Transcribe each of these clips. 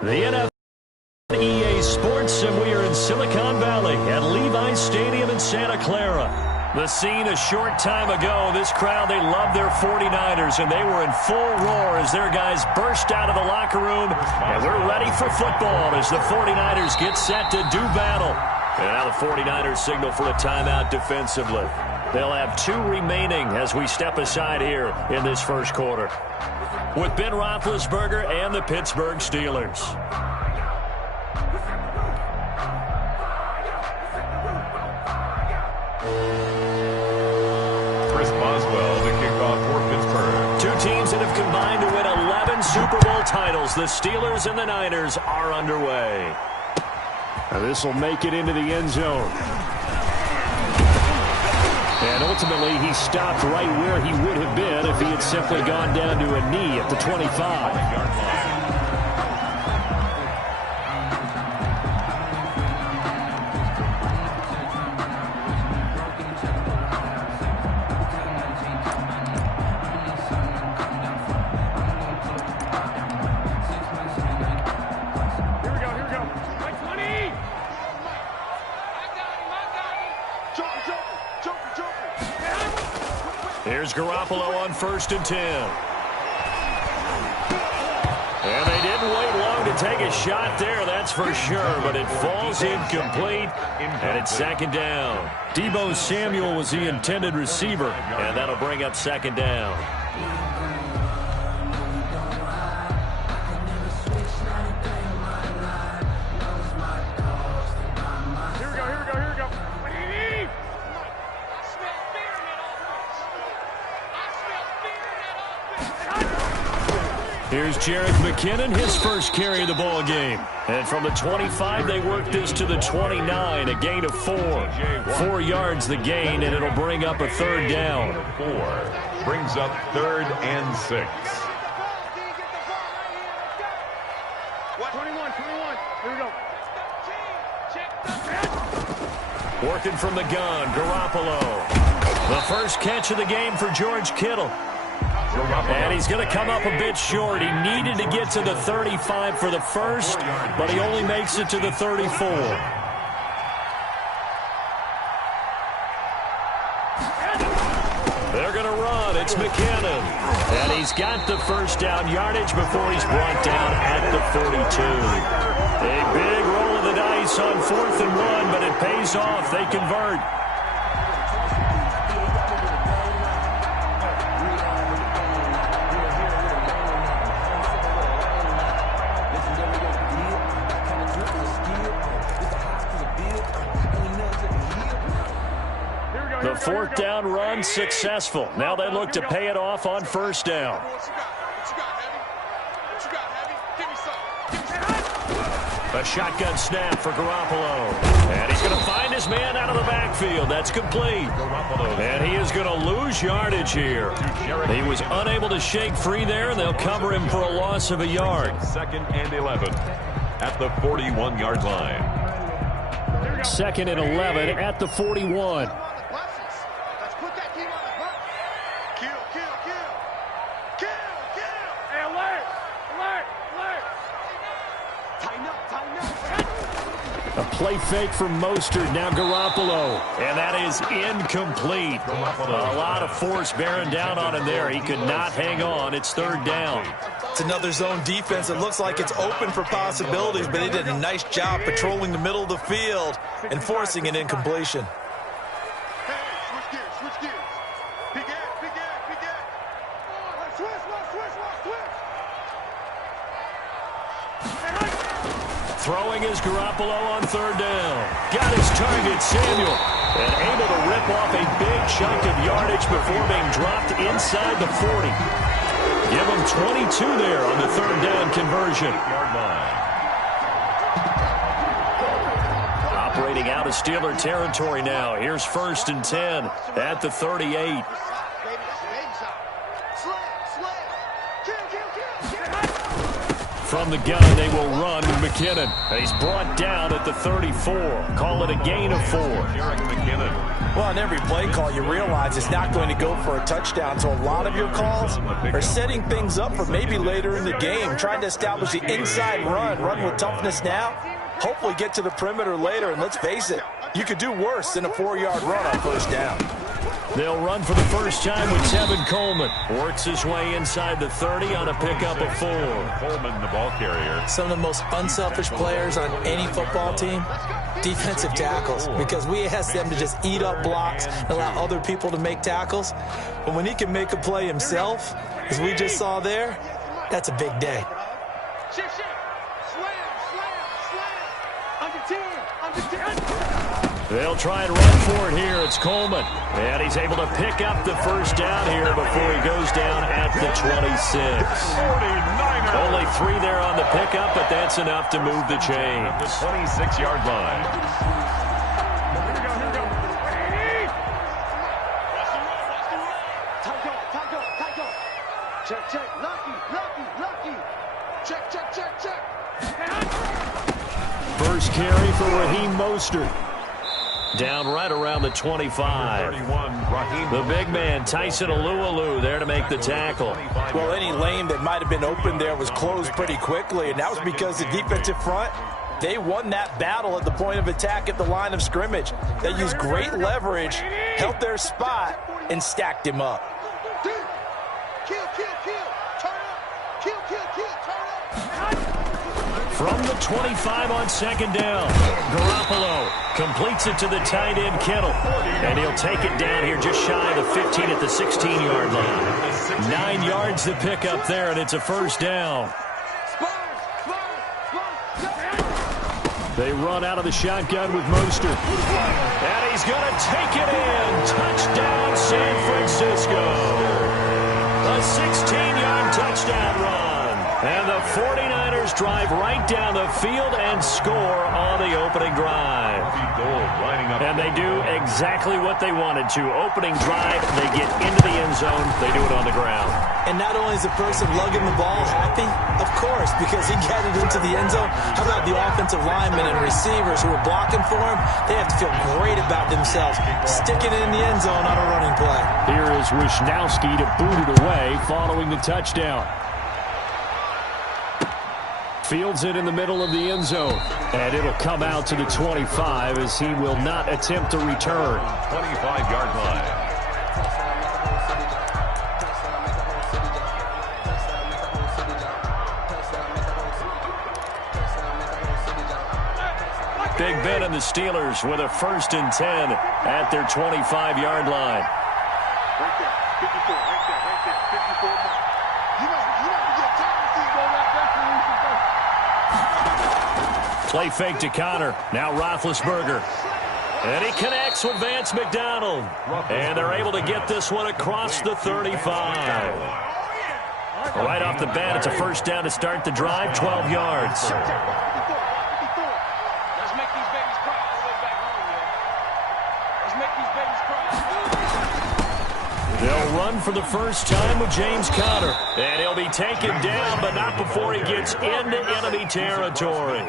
The NFL EA Sports, and we are in Silicon Valley at Levi's Stadium in Santa Clara. The scene a short time ago, this crowd, they love their 49ers, and they were in full roar as their guys burst out of the locker room, and we're ready for football as the 49ers get set to do battle. And now the 49ers signal for a timeout defensively. They'll have 2 remaining as we step aside here in this first quarter. With Ben Roethlisberger and the Pittsburgh Steelers. Chris Boswell, the kickoff for Pittsburgh. 2 teams that have combined to win 11 Super Bowl titles. The Steelers and the Niners are underway. Now this will make it into the end zone. And ultimately, he stopped right where he would have been if he had simply gone down to a knee at the 25. Here's Garoppolo on 1st and 10. And they didn't wait long to take a shot there, that's for sure, but it falls incomplete, and it's 2nd down. Deebo Samuel was the intended receiver, and that'll bring up 2nd down. Here's Jerick McKinnon, his first carry of the ball game. And from the 25, they work this to the 29, a gain of 4. 4 yards the gain, and it'll bring up a 3rd down. 4 brings up 3rd and 6. 21, here we go. Working from the gun, Garoppolo. The first catch of the game for George Kittle. And he's going to come up a bit short. He needed to get to the 35 for the first, but he only makes it to the 34. They're going to run. It's McKinnon. And he's got the first down yardage before he's brought down at the 42. A big roll of the dice on 4th and 1, but it pays off. They convert. The 4th down run successful. Now they look to pay it off on 1st down. A shotgun snap for Garoppolo. And he's going to find his man out of the backfield. That's complete. And he is going to lose yardage here. He was unable to shake free there, and they'll cover him for a loss of a yard. 2nd and 11 at the 41-yard line. 2nd and 11 at the 41. A play fake from Mostert, now Garoppolo. And that is incomplete. A lot of force bearing down on him there. He could not hang on. It's 3rd down. It's another zone defense. It looks like it's open for possibilities, but he did a nice job patrolling the middle of the field and forcing an incompletion. Throwing is Garoppolo on 3rd down. Got his target, Samuel. And able to rip off a big chunk of yardage before being dropped inside the 40. Give him 22 there on the 3rd down conversion. Operating out of Steeler territory now. Here's 1st and 10 at the 38. From the gun, they will run with McKinnon. And he's brought down at the 34. Call it a gain of 4. Jerick McKinnon Well, on every play call, you realize it's not going to go for a touchdown, so a lot of your calls are setting things up for maybe later in the game, trying to establish the inside run with toughness now, hopefully get to the perimeter later, and let's face it, you could do worse than a 4-yard run on first down. They'll run for the first time with Tevin Coleman. Works his way inside the 30 on a pickup of 4. Coleman, the ball carrier. Some of the most unselfish players on any football team, defensive tackles, because we ask them to just eat up blocks and allow other people to make tackles. But when he can make a play himself, as we just saw there, that's a big day. Shift, shift. Slam, slam, slam. Under 10, under 10. They'll try and run for it here. It's Coleman. And he's able to pick up the first down here before he goes down at the 26. 49ers. Only 3 there on the pickup, but that's enough to move the chains. The 26-yard line. Here we go. Ready? Taco. Check. Lucky. Check. First carry for Raheem Mostert. Down right around the 25. 31, Raheem. The big man, Tyson Alualu, there to make the tackle. Well, any lane that might have been open there was closed pretty quickly, and that was because the defensive front, they won that battle at the point of attack at the line of scrimmage. They used great leverage, held their spot, and stacked him up. Kill. Turn up. Kill. Turn up. From the 25 on second down, Garoppolo completes it to the tight end, Kittle. And he'll take it down here just shy of the 15 at the 16-yard line. 9 yards to pick up there, and it's a first down. They run out of the shotgun with Mostert. And he's going to take it in. Touchdown, San Francisco. A 16-yard touchdown run. And the 49ers drive right down the field and score on the opening drive. And they do exactly what they wanted to. Opening drive, they get into the end zone. They do it on the ground. And not only is the person lugging the ball happy, of course, because he got it into the end zone. How about the offensive linemen and receivers who are blocking for him? They have to feel great about themselves, sticking it in the end zone on a running play. Here is Wisnowski to boot it away following the touchdown. Fields it in the middle of the end zone. And it'll come out to the 25 as he will not attempt to return. 25-yard line. Big Ben and the Steelers with a 1st and 10 at their 25-yard line. Right there. 54. Right there. 54 more. You might get time to see go like that. Play fake to Connor. Now Roethlisberger. And he connects with Vance McDonald. And they're able to get this one across the 35. Right off the bat, it's a first down to start the drive, 12 yards. Let's make these babies cry all the way back home, man. Let's make these babies cry. They'll run for the first time with James Conner. And he'll be taken down, but not before he gets into enemy territory.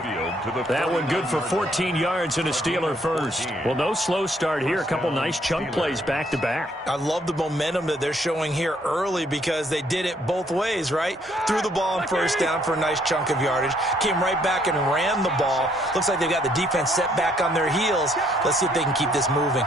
That one good for 14 yards and a Steeler first. Well, no slow start here. A couple nice chunk plays back-to-back. I love the momentum that they're showing here early because they did it both ways, right? Threw the ball on first down for a nice chunk of yardage. Came right back and ran the ball. Looks like they've got the defense set back on their heels. Let's see if they can keep this moving.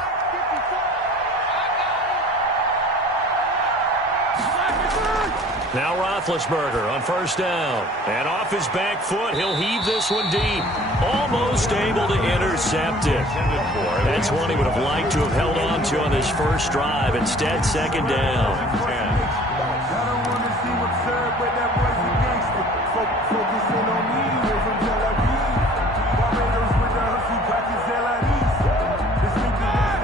Now Roethlisberger on first down. And off his back foot, he'll heave this one deep. Almost able to intercept it. That's one he would have liked to have held on to on this first drive. Instead, second down.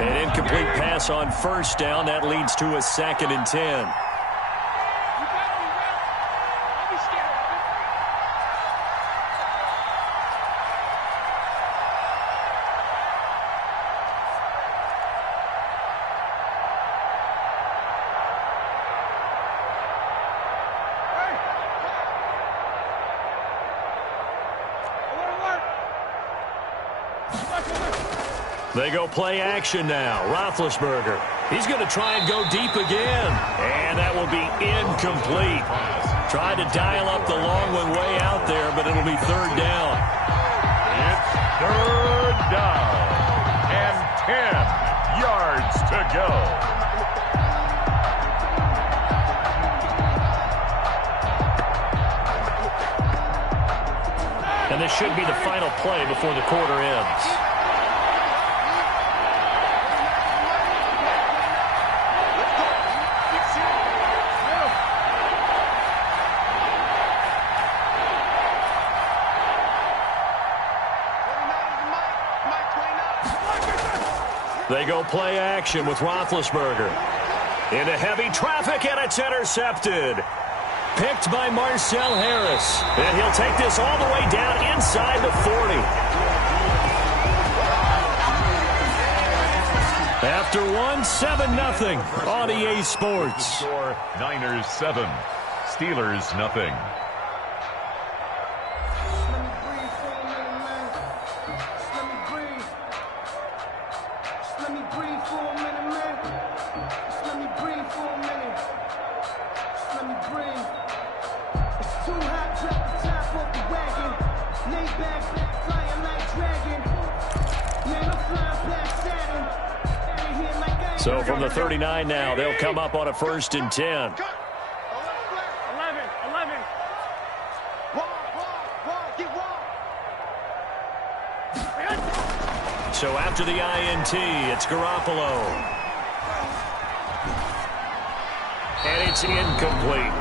An incomplete pass on first down. That leads to a 2nd and 10. They go play action now. Roethlisberger. He's going to try and go deep again. And that will be incomplete. Tried to dial up the long one way out there, but it'll be third down. It's third down. And 10 yards to go. And this should be the final play before the quarter ends. They go play action with Roethlisberger. Into heavy traffic, and it's intercepted. Picked by Marcel Harris. And he'll take this all the way down inside the 40. After one, 7-0 on EA Sports. Score Niners 7, Steelers nothing. So from the 39 now, they'll come up on a 1st and 10. 11. So after the INT, it's Garoppolo. And it's incomplete.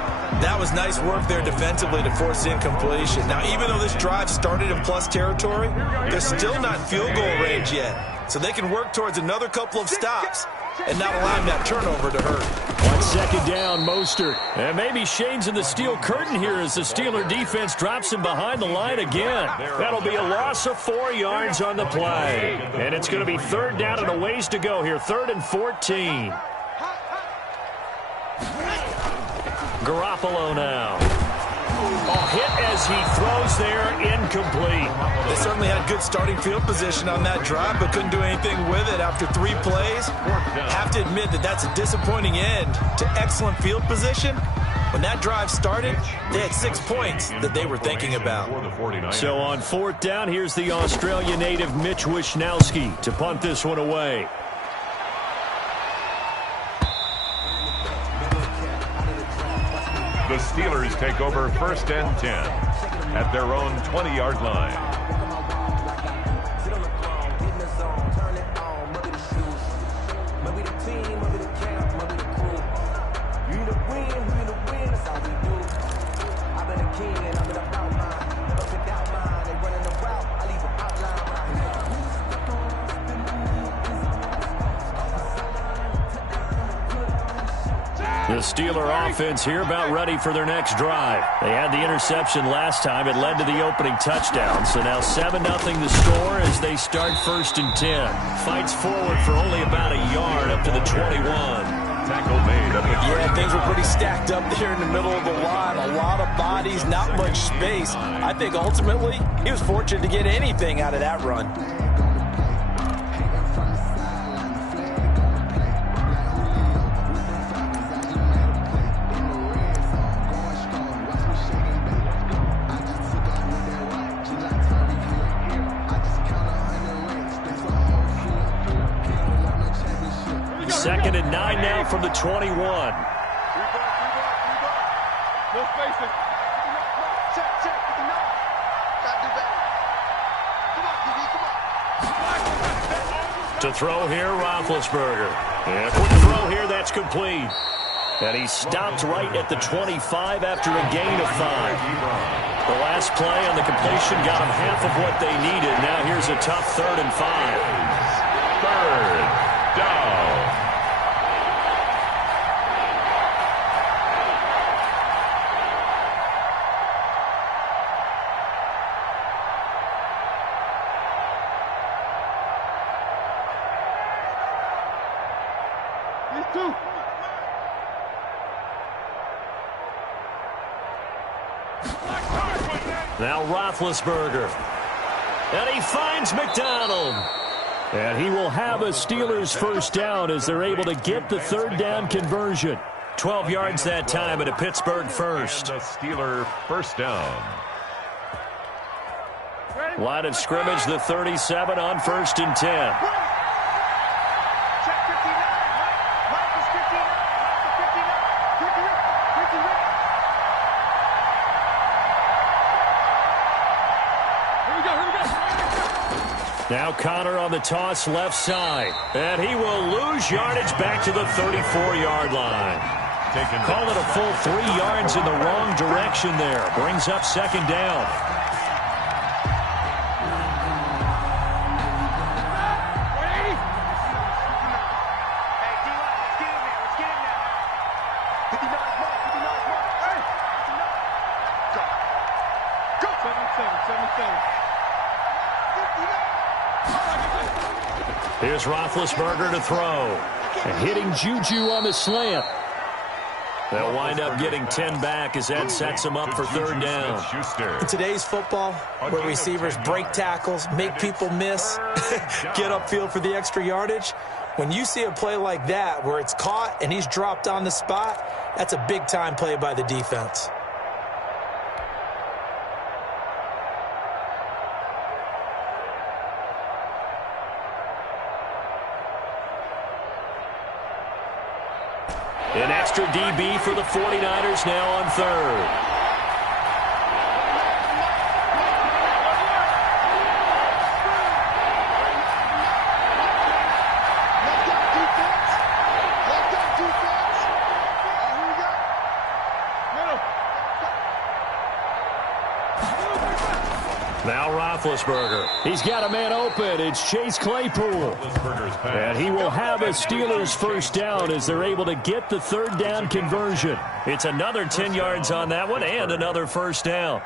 That was nice work there defensively to force incompletion. Now, even though this drive started in plus territory, they're still not field goal range yet. So they can work towards another couple of stops and not allow that turnover to hurt. On 2nd down, Mostert. And maybe Shane's in the steel curtain here as the Steeler defense drops him behind the line again. That'll be a loss of 4 yards on the play. And it's going to be 3rd down and a ways to go here. 3rd and 14. Garoppolo now. Hit as he throws there, incomplete. They certainly had good starting field position on that drive, but couldn't do anything with it after 3 plays. Have to admit that that's a disappointing end to excellent field position. When that drive started, they had 6 points that they were thinking about. So on 4th down, here's the Australia native Mitch Wishnowsky to punt this one away. The Steelers take over 1st and 10 at their own 20-yard line. The Steeler offense here about ready for their next drive. They had the interception last time. It led to the opening touchdown. So now 7-0 the score as they start 1st and 10. Fights forward for only about a yard up to the 21. Tackle made up the Yeah, things were pretty stacked up there in the middle of the line. A lot of bodies, not much space. I think ultimately he was fortunate to get anything out of that run. Second and 9 now from the 21. No spacing. Check. Get the nine. Gotta do better. Come on, DB, come on. To throw here, Roethlisberger. And a quick throw here, that's complete. And he stopped right at the 25 after a gain of 5. The last play on the completion got him half of what they needed. Now here's a tough 3rd and 5. 3rd down. Now Roethlisberger. And he finds McDonald. And he will have a Steelers first down as they're able to get the third down conversion. 12 yards that time and a Pittsburgh first. And the Steeler first down. Line of scrimmage, the 37 on 1st and 10. Now Connor on the toss left side. And he will lose yardage back to the 34-yard line. Call it a full 3 yards in the wrong direction there. Brings up second down. Here's Roethlisberger to throw. And hitting Juju on the slant. They'll wind up getting 10 back as that sets them up for third down. In today's football, where receivers break tackles, make people miss, get upfield for the extra yardage, when you see a play like that where it's caught and he's dropped on the spot, that's a big-time play by the defense. An extra DB for the 49ers now on third. Now Roethlisberger. He's got a man open. It's Chase Claypool. And he will have a Steelers first down as they're able to get the third down conversion. It's another 10 yards on that one and another first down.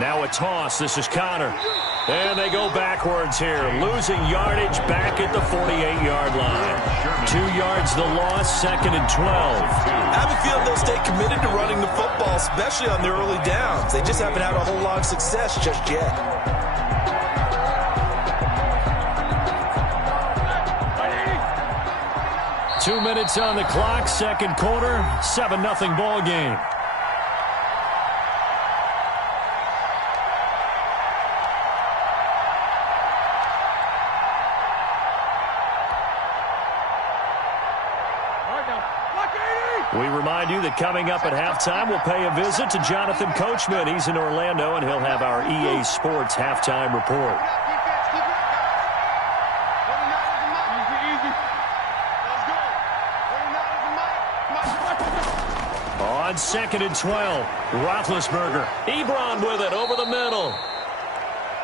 Now a toss. This is Connor. And they go backwards here. Losing yardage back at the 48-yard line. 2 yards the loss, 2nd and 12. I have a feeling they'll stay committed to running the football, especially on their early downs. They just haven't had a whole lot of success just yet. Two minutes on the clock, second quarter, 7-0 ball game. We remind you that coming up at halftime, we'll pay a visit to Jonathan Coachman. He's in Orlando, and he'll have our EA Sports halftime report. On 2nd and 12, Roethlisberger. Ebron with it over the middle.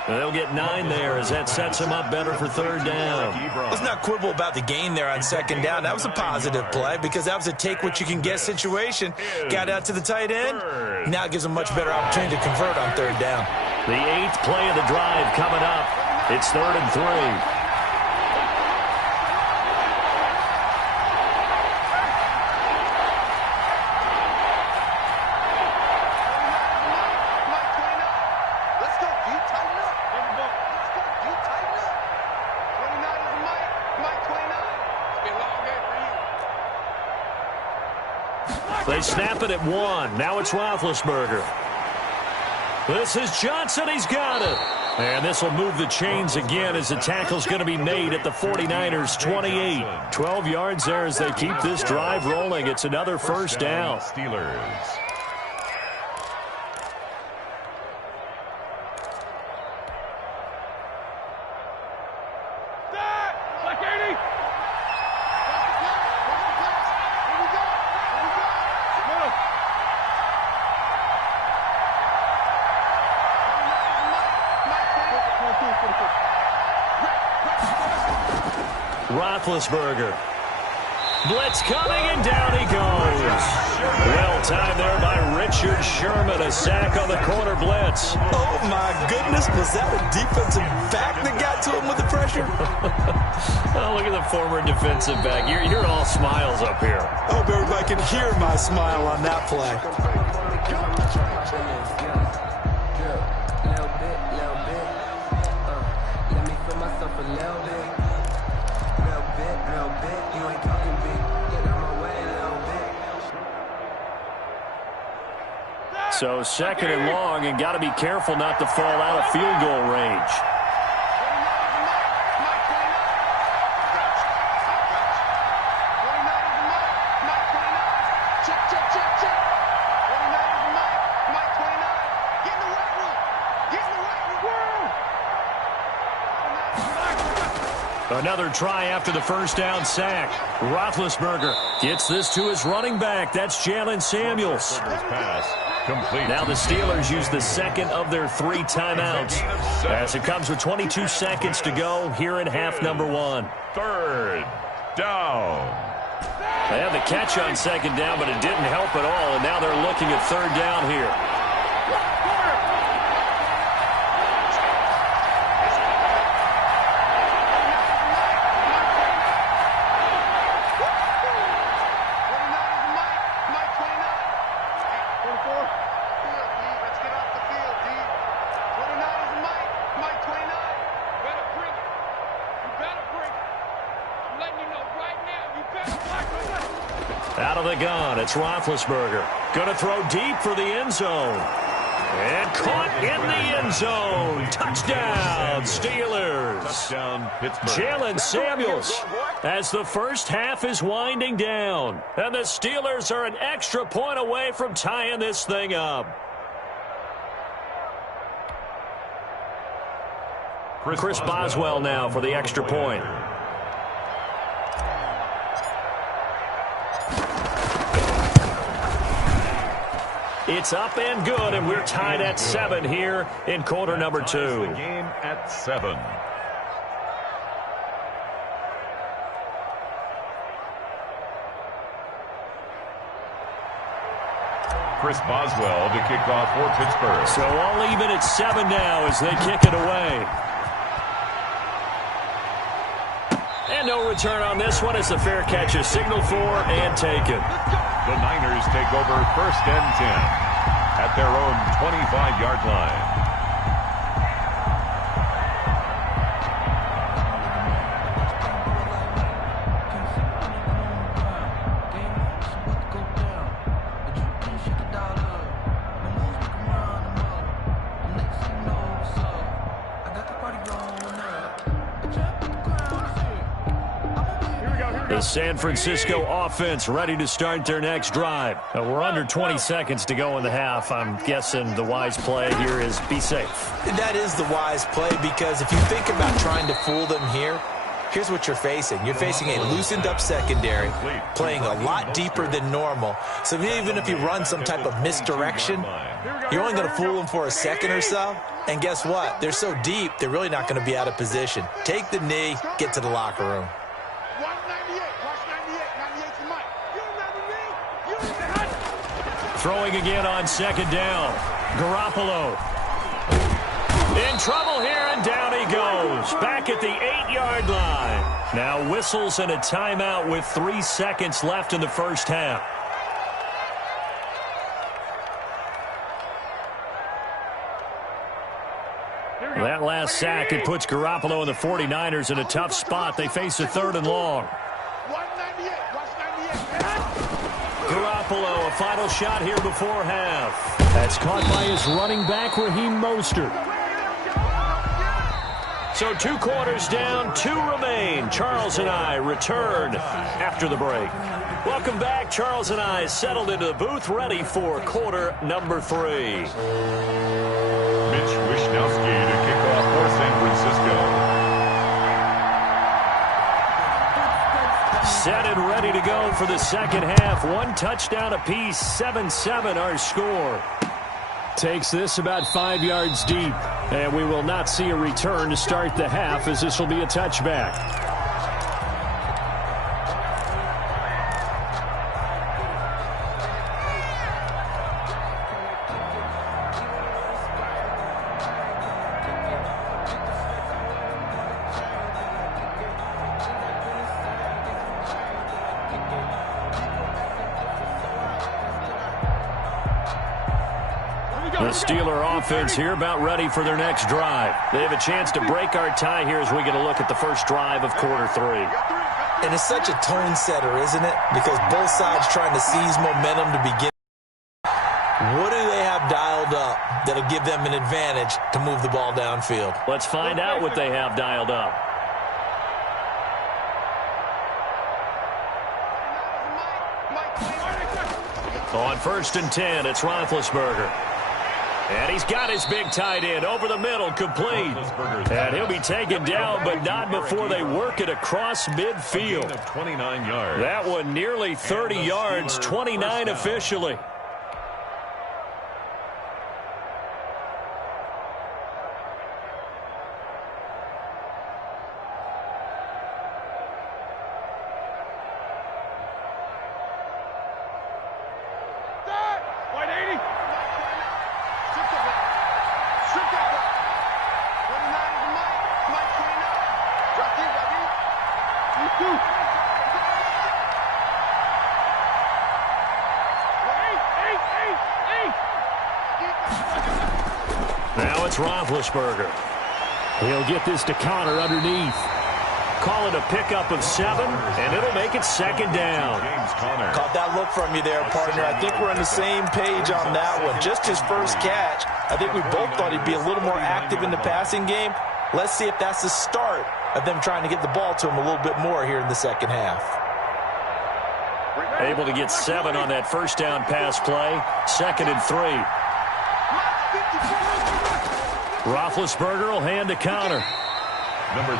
They'll get 9 there as that sets them up better for third down. Let's not quibble about the gain there on second down. That was a positive play because that was a take-what-you-can-get situation. Got out to the tight end. Now it gives them a much better opportunity to convert on third down. The 8th play of the drive coming up. It's 3rd and 3. They snap it at 1. Now it's Roethlisberger. This is Johnson. He's got it. And this will move the chains again as the tackle's going to be made at the 49ers 28. 12 yards there as they keep this drive rolling. It's another first down. Steelers. Roethlisberger. Blitz coming, and down he goes. Well timed there by Richard Sherman and a sack on the corner blitz. Oh, my goodness. Was that a defensive back that got to him with the pressure? Oh, look at the former defensive back. You're all smiles up here. I hope everybody can hear my smile on that play. So second and long, and got to be careful not to fall out of field goal range. Another try after the first down sack. Roethlisberger gets this to his running back. That's Jalen Samuels. Complete. Now the Steelers use the second of their 3 timeouts as it comes with 22 seconds to go here in half number 1. Third down. They had the catch on second down, but it didn't help at all, and now they're looking at third down here. Out of the gun, it's Roethlisberger. Going to throw deep for the end zone. And caught in the end zone. Touchdown, Steelers. Touchdown, Pittsburgh. Jalen Samuels as the first half is winding down. And the Steelers are an extra point away from tying this thing up. Chris Boswell now for the extra point. It's up and good, and we're tied at 7 here in quarter number 2. The game at 7. Chris Boswell to kick off for Pittsburgh. So all even at 7 now as they kick it away. And no return on this one. It's a fair catch, a signal for and taken. The Niners take over first and 10 at their own 25-yard line. The San Francisco offense ready to start their next drive. We're under 20 seconds to go in the half. I'm guessing the wise play here is be safe. That is the wise play, because if you think about trying to fool them here, here's what you're facing. You're facing a loosened up secondary, playing a lot deeper than normal. So even if you run some type of misdirection, you're only going to fool them for a second or so. And guess what? They're so deep, they're really not going to be out of position. Take the knee, get to the locker room. Throwing again on second down. Garoppolo in trouble here, and down he goes. Back at the 8-yard line. Now whistles and a timeout with 3 seconds left in the first half. That last sack, it puts Garoppolo and the 49ers in a tough spot. They face a 3rd and long. Garoppolo, a final shot here before half. That's caught by his running back, Raheem Mostert. So 2 quarters down, 2 remain. Charles and I return after the break. Welcome back. Charles and I settled into the booth, ready for quarter number 3. Mitch Wishnowsky to kick off for San Francisco. Set and ready to go for the second half. 1 touchdown apiece, 7-7 our score. Takes this about 5 yards deep, and we will not see a return to start the half, as this will be a touchback. The Steeler offense here about ready for their next drive. They have a chance to break our tie here as we get a look at the first drive of quarter 3. And it's such a tone setter, isn't it? Because both sides trying to seize momentum to begin. What do they have dialed up that'll give them an advantage to move the ball downfield? Let's find out what they have dialed up. On 1st and 10, it's Roethlisberger. And he's got his big tight end over the middle, complete. And he'll be taken down, but not before they work it across midfield. 29 yards. That one nearly 30 yards, 29 officially. Now it's Roethlisberger. He'll get this to Connor underneath. Call it a pickup of 7, and it'll make it 2nd down. Caught that look from you there, partner. I think we're on the same page on that one. Just his first catch. I think we both thought he'd be a little more active in the passing game. Let's see if that's the start of them trying to get the ball to him a little bit more here in the second half. Able to get 7 on that first down pass play. 2nd and 3. Roethlisberger will hand to Connor.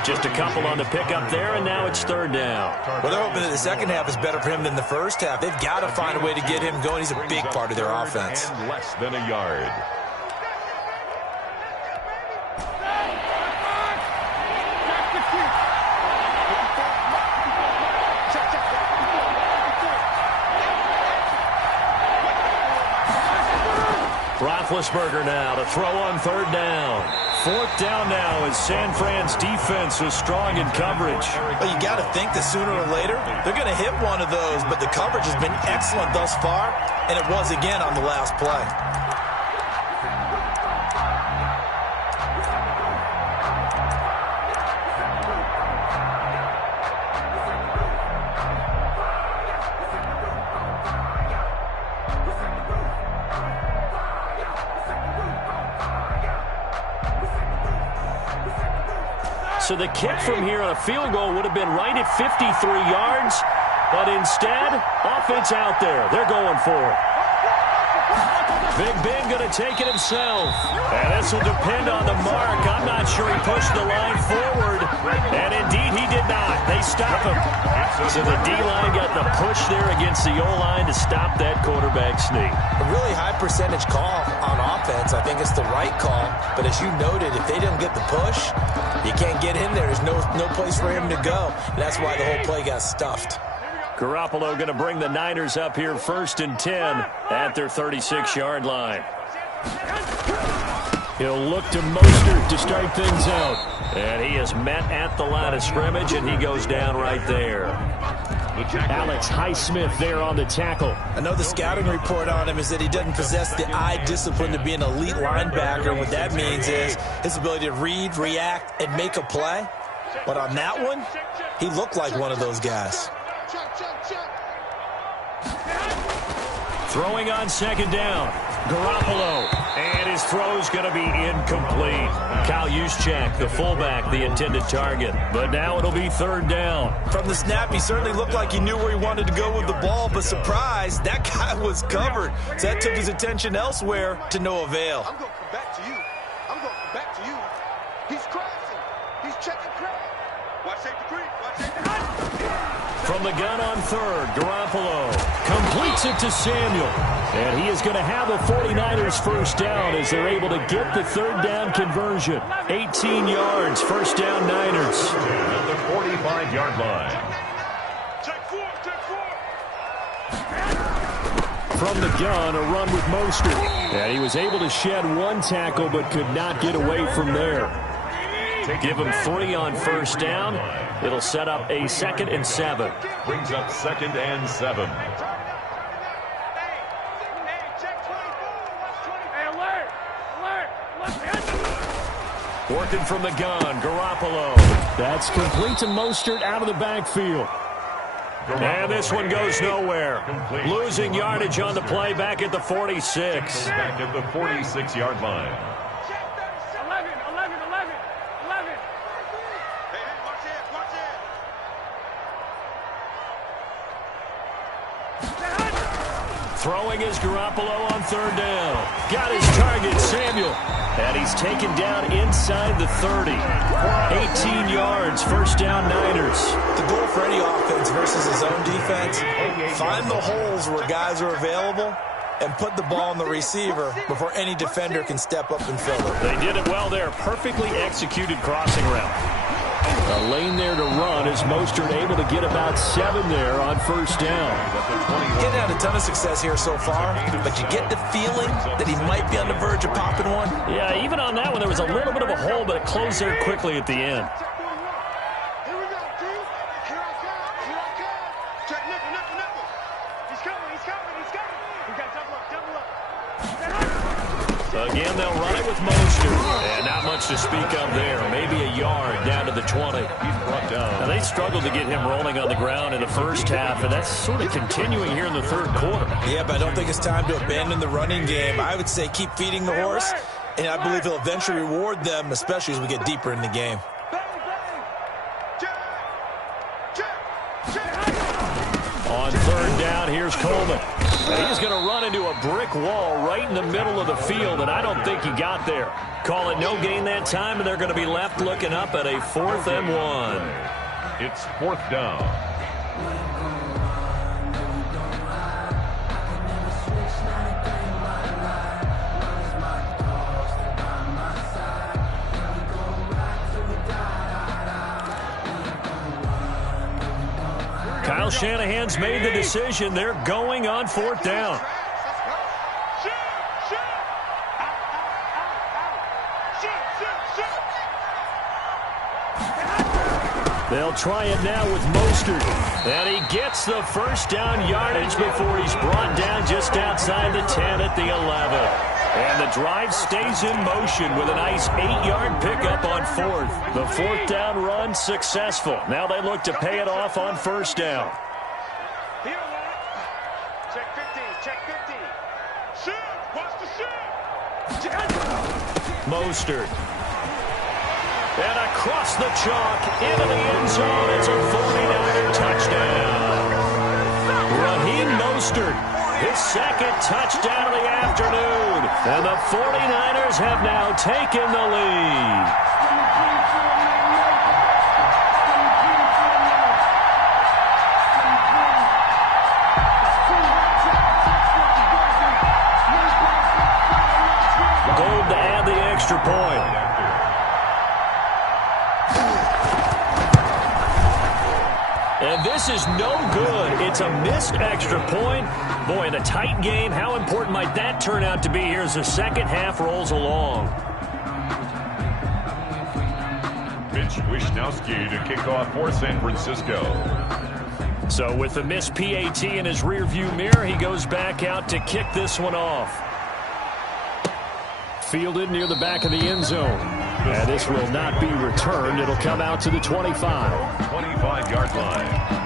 Just a couple on the pickup there, and now it's 3rd down. Well, they're hoping that the second half is better for him than the first half. They've got to find a way to get him going. He's a big part of their offense. And less than a yard. Roethlisberger now to throw on 3rd down. 4th down now as San Fran's defense was strong in coverage. Well, you got to think that sooner or later they're going to hit one of those, but the coverage has been excellent thus far, and it was again on the last play. So the kick from here on a field goal would have been right at 53 yards, but instead, offense out there. They're going for it. Big Ben going to take it himself. And this will depend on the mark. I'm not sure he pushed the line forward. And indeed, he did not. They stop him. So the D-line got the push there against the O-line to stop that quarterback sneak. A really high percentage call on offense. I think it's the right call. But as you noted, if they didn't get the push, you can't get in there. There's no place for him to go. And that's why the whole play got stuffed. Garoppolo going to bring the Niners up here 1st and 10 at their 36-yard line. He'll look to Mostert to start things out. And he is met at the line of scrimmage, and he goes down right there. Alex Highsmith there on the tackle. I know the scouting report on him is that he doesn't possess the eye discipline to be an elite linebacker. What that means is his ability to read, react, and make a play. But on that one, he looked like one of those guys. Throwing on 2nd down. Garoppolo. And his throw's going to be incomplete. Kyle Juszczyk, the fullback, the intended target. But now it'll be 3rd down. From the snap, he certainly looked like he knew where he wanted to go with the ball, but surprise, that guy was covered. So that took his attention elsewhere to no avail. I'm going to come back to you. I'm going to come back to you. He's crashing. He's checking crash. Watch safety creep. Watch safety creep. From the gun on 3rd, Garoppolo completes it to Samuel. And he is going to have a 49ers first down as they're able to get the 3rd down conversion. 18 yards, first down Niners. At the 45-yard line. From the gun, a run with Mostert. And he was able to shed 1 tackle but could not get away from there. Give him 3 on first down. It'll set up a 2nd and 7. Brings up 2nd and 7. Hey, check 24. Watch 24. Hey, alert. Working from the gun, Garoppolo. That's complete to Mostert out of the backfield. And this one goes nowhere. Losing yardage on the play back at the 46. Back at the 46-yard line. 11. Hey, watch it. Throwing is Garoppolo on third down. Got his target, Samuel. And he's taken down inside the 30. 18 yards, first down Niners. The goal for any offense versus his own defense, find the holes where guys are available and put the ball on the receiver before any defender can step up and fill it. They did it well there. Perfectly executed crossing route. A lane there to run as Mostert able to get about 7 there on first down. Getting had a ton of success here so far, but you get the feeling that he might be on the verge of popping one. Yeah, even on that one, there was a little bit of a hole, but it closed there quickly at the end. Here we go, D. Here I come. Check nickel. He's coming. We got double up. Again, they'll run it with Mostert. And not much to speak of there. Maybe a yard down to the 20. He's brought down. Now, they struggled to get him rolling on the ground in the first half, and that's sort of continuing here in the third quarter. Yeah, but I don't think it's time to abandon the running game. I would say keep feeding the horse, and I believe he'll eventually reward them, especially as we get deeper in the game. On third down, here's Coleman. He's going to run into a brick wall right in the middle of the field, and I don't think he got there. Call it no gain that time, and they're going to be left looking up at a 4th and 1. It's 4th down. Kyle Shanahan's made the decision. They're going on 4th down. They'll try it now with Mostert. And he gets the first down yardage before he's brought down just outside the 10 at the 11. And the drive stays in motion with a nice 8-yard pickup on 4th. The 4th down run successful. Now they look to pay it off on first down. Here, check 50. Shoot! Watch the shoot! Mostert. And across the chalk, into the end zone. It's a 49er touchdown. Raheem Mostert, his second touchdown of the afternoon. And the 49ers have now taken the lead. Gold to add the extra point. And this is no good. It's a missed extra point. Boy, in a tight game, how important might that turn out to be here as the second half rolls along? Mitch Wishnowsky to kick off for San Francisco. So with the missed PAT in his rearview mirror, he goes back out to kick this one off. Fielded near the back of the end zone. And this will not be returned. It'll come out to the 25. 25-yard line.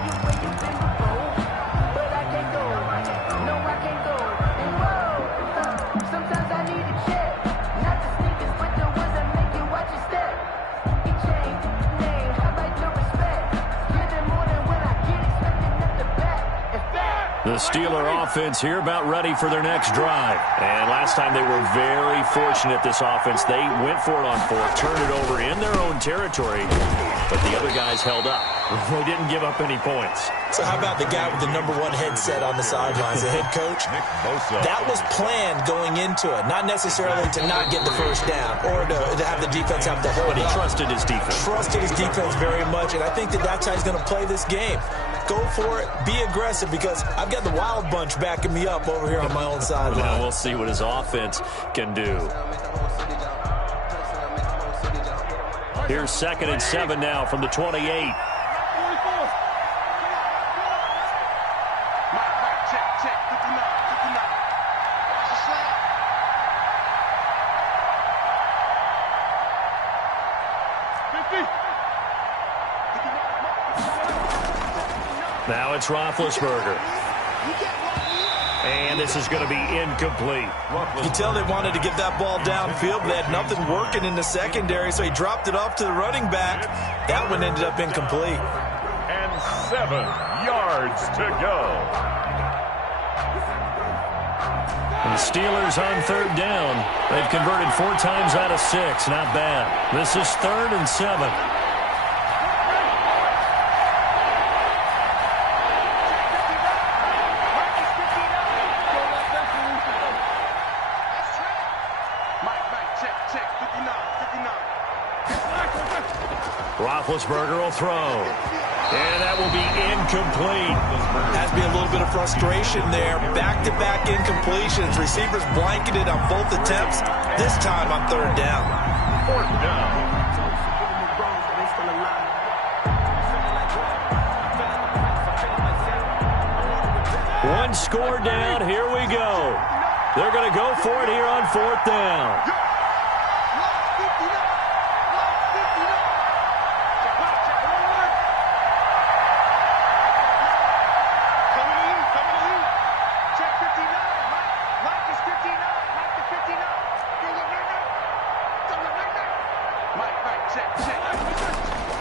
The Steeler offense here about ready for their next drive. And last time they were very fortunate, this offense. They went for it on 4th, turned it over in their own territory, but the other guys held up. They didn't give up any points. So how about the guy with the #1 headset on the sidelines, the head coach? That was planned going into it, not necessarily to not get the first down or to have the defense have to hold But he trusted his defense. Trusted his defense very much, and I think that's how he's going to play this game. Go for it. Be aggressive, because I've got the wild bunch backing me up over here on my own sideline. Now we'll see what his offense can do. Here's 2nd and 7 now from the 28. Now it's Roethlisberger. And this is going to be incomplete. You can tell they wanted to get that ball downfield, but they had nothing working in the secondary, so he dropped it off to the running back. That one ended up incomplete. And 7 yards to go. And the Steelers on third down. They've converted 4 times out of 6. Not bad. This is 3rd and 7. Roethlisberger will throw. And that will be incomplete. Has to be a little bit of frustration there. Back-to-back incompletions. Receivers blanketed on both attempts. This time on third down. 4th down. One score down. Here we go. They're going to go for it here on 4th down.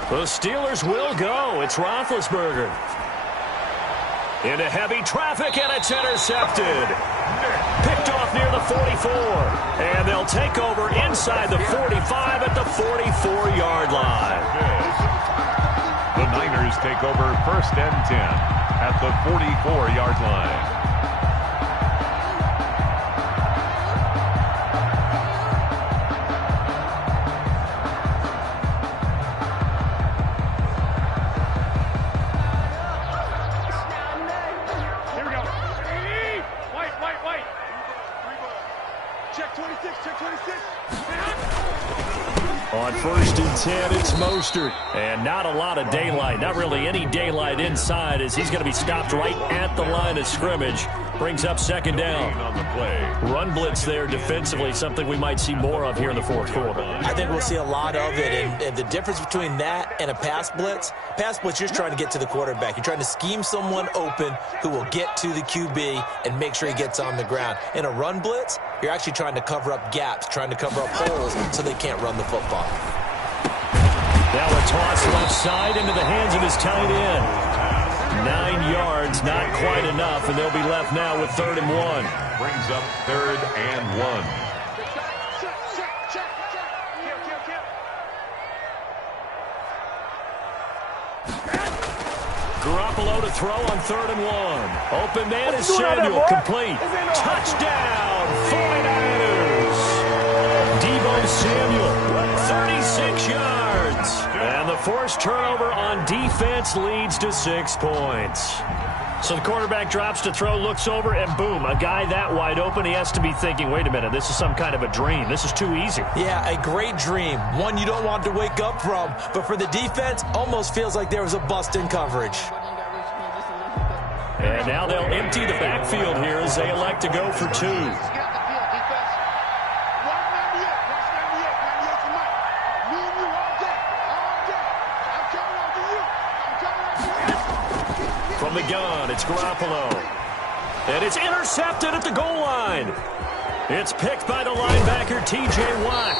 The Steelers will go. It's Roethlisberger. Into heavy traffic, and it's intercepted. Picked off near the 44. And they'll take over inside the 45 at the 44-yard line. The Niners take over 1st and 10 at the 44-yard line. On 1st and 10, it's Mostert. And not a lot of daylight. Not really any daylight inside as he's going to be stopped right at the line of scrimmage. Brings up 2nd down. On the play. Run blitz there defensively, something we might see more of here in the 4th quarter. I think we'll see a lot of it. And the difference between that and a pass blitz, you're just trying to get to the quarterback. You're trying to scheme someone open who will get to the QB and make sure he gets on the ground. In a run blitz, you're actually trying to cover up gaps, trying to cover up holes so they can't run the football. Now a toss left side into the hands of his tight end. 9 yards, not quite enough, and they'll be left now with 3rd and 1. Brings up 3rd and 1. Garoppolo to throw on 3rd and 1. Open man is Samuel, complete. Touchdown, 49ers. Deebo Samuel, 36 yards. And the forced turnover on defense leads to 6 points. So the quarterback drops to throw, looks over, and boom, a guy that wide open, he has to be thinking, wait a minute, this is some kind of a dream. This is too easy. Yeah, a great dream. One you don't want to wake up from. But for the defense, almost feels like there was a bust in coverage. And now they'll empty the backfield here as they elect to go for 2. From the gun, it's Garoppolo. And it's intercepted at the goal line. It's picked by the linebacker, T.J. Watt.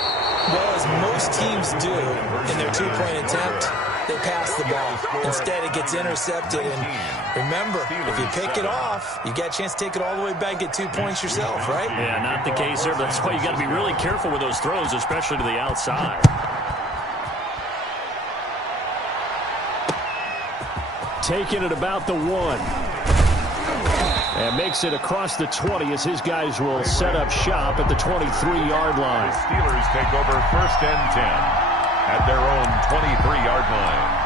Well, as most teams do in their 2-point attempt, they pass the ball. Instead, it gets intercepted. And remember, if you pick it off, you got a chance to take it all the way back, get 2 points yourself, right? Yeah, not the case there. But that's why you got to be really careful with those throws, especially to the outside. Taking it about the 1. And makes it across the 20 as his guys will set up shop at the 23-yard line. The Steelers take over 1st and 10 at their own 23-yard line.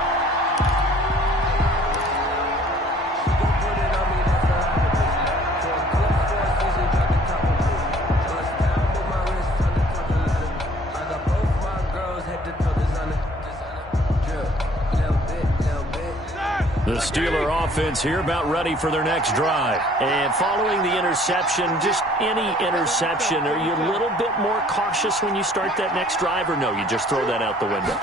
The Steeler offense here about ready for their next drive. And following the interception, just any interception, are you a little bit more cautious when you start that next drive, or no, you just throw that out the window?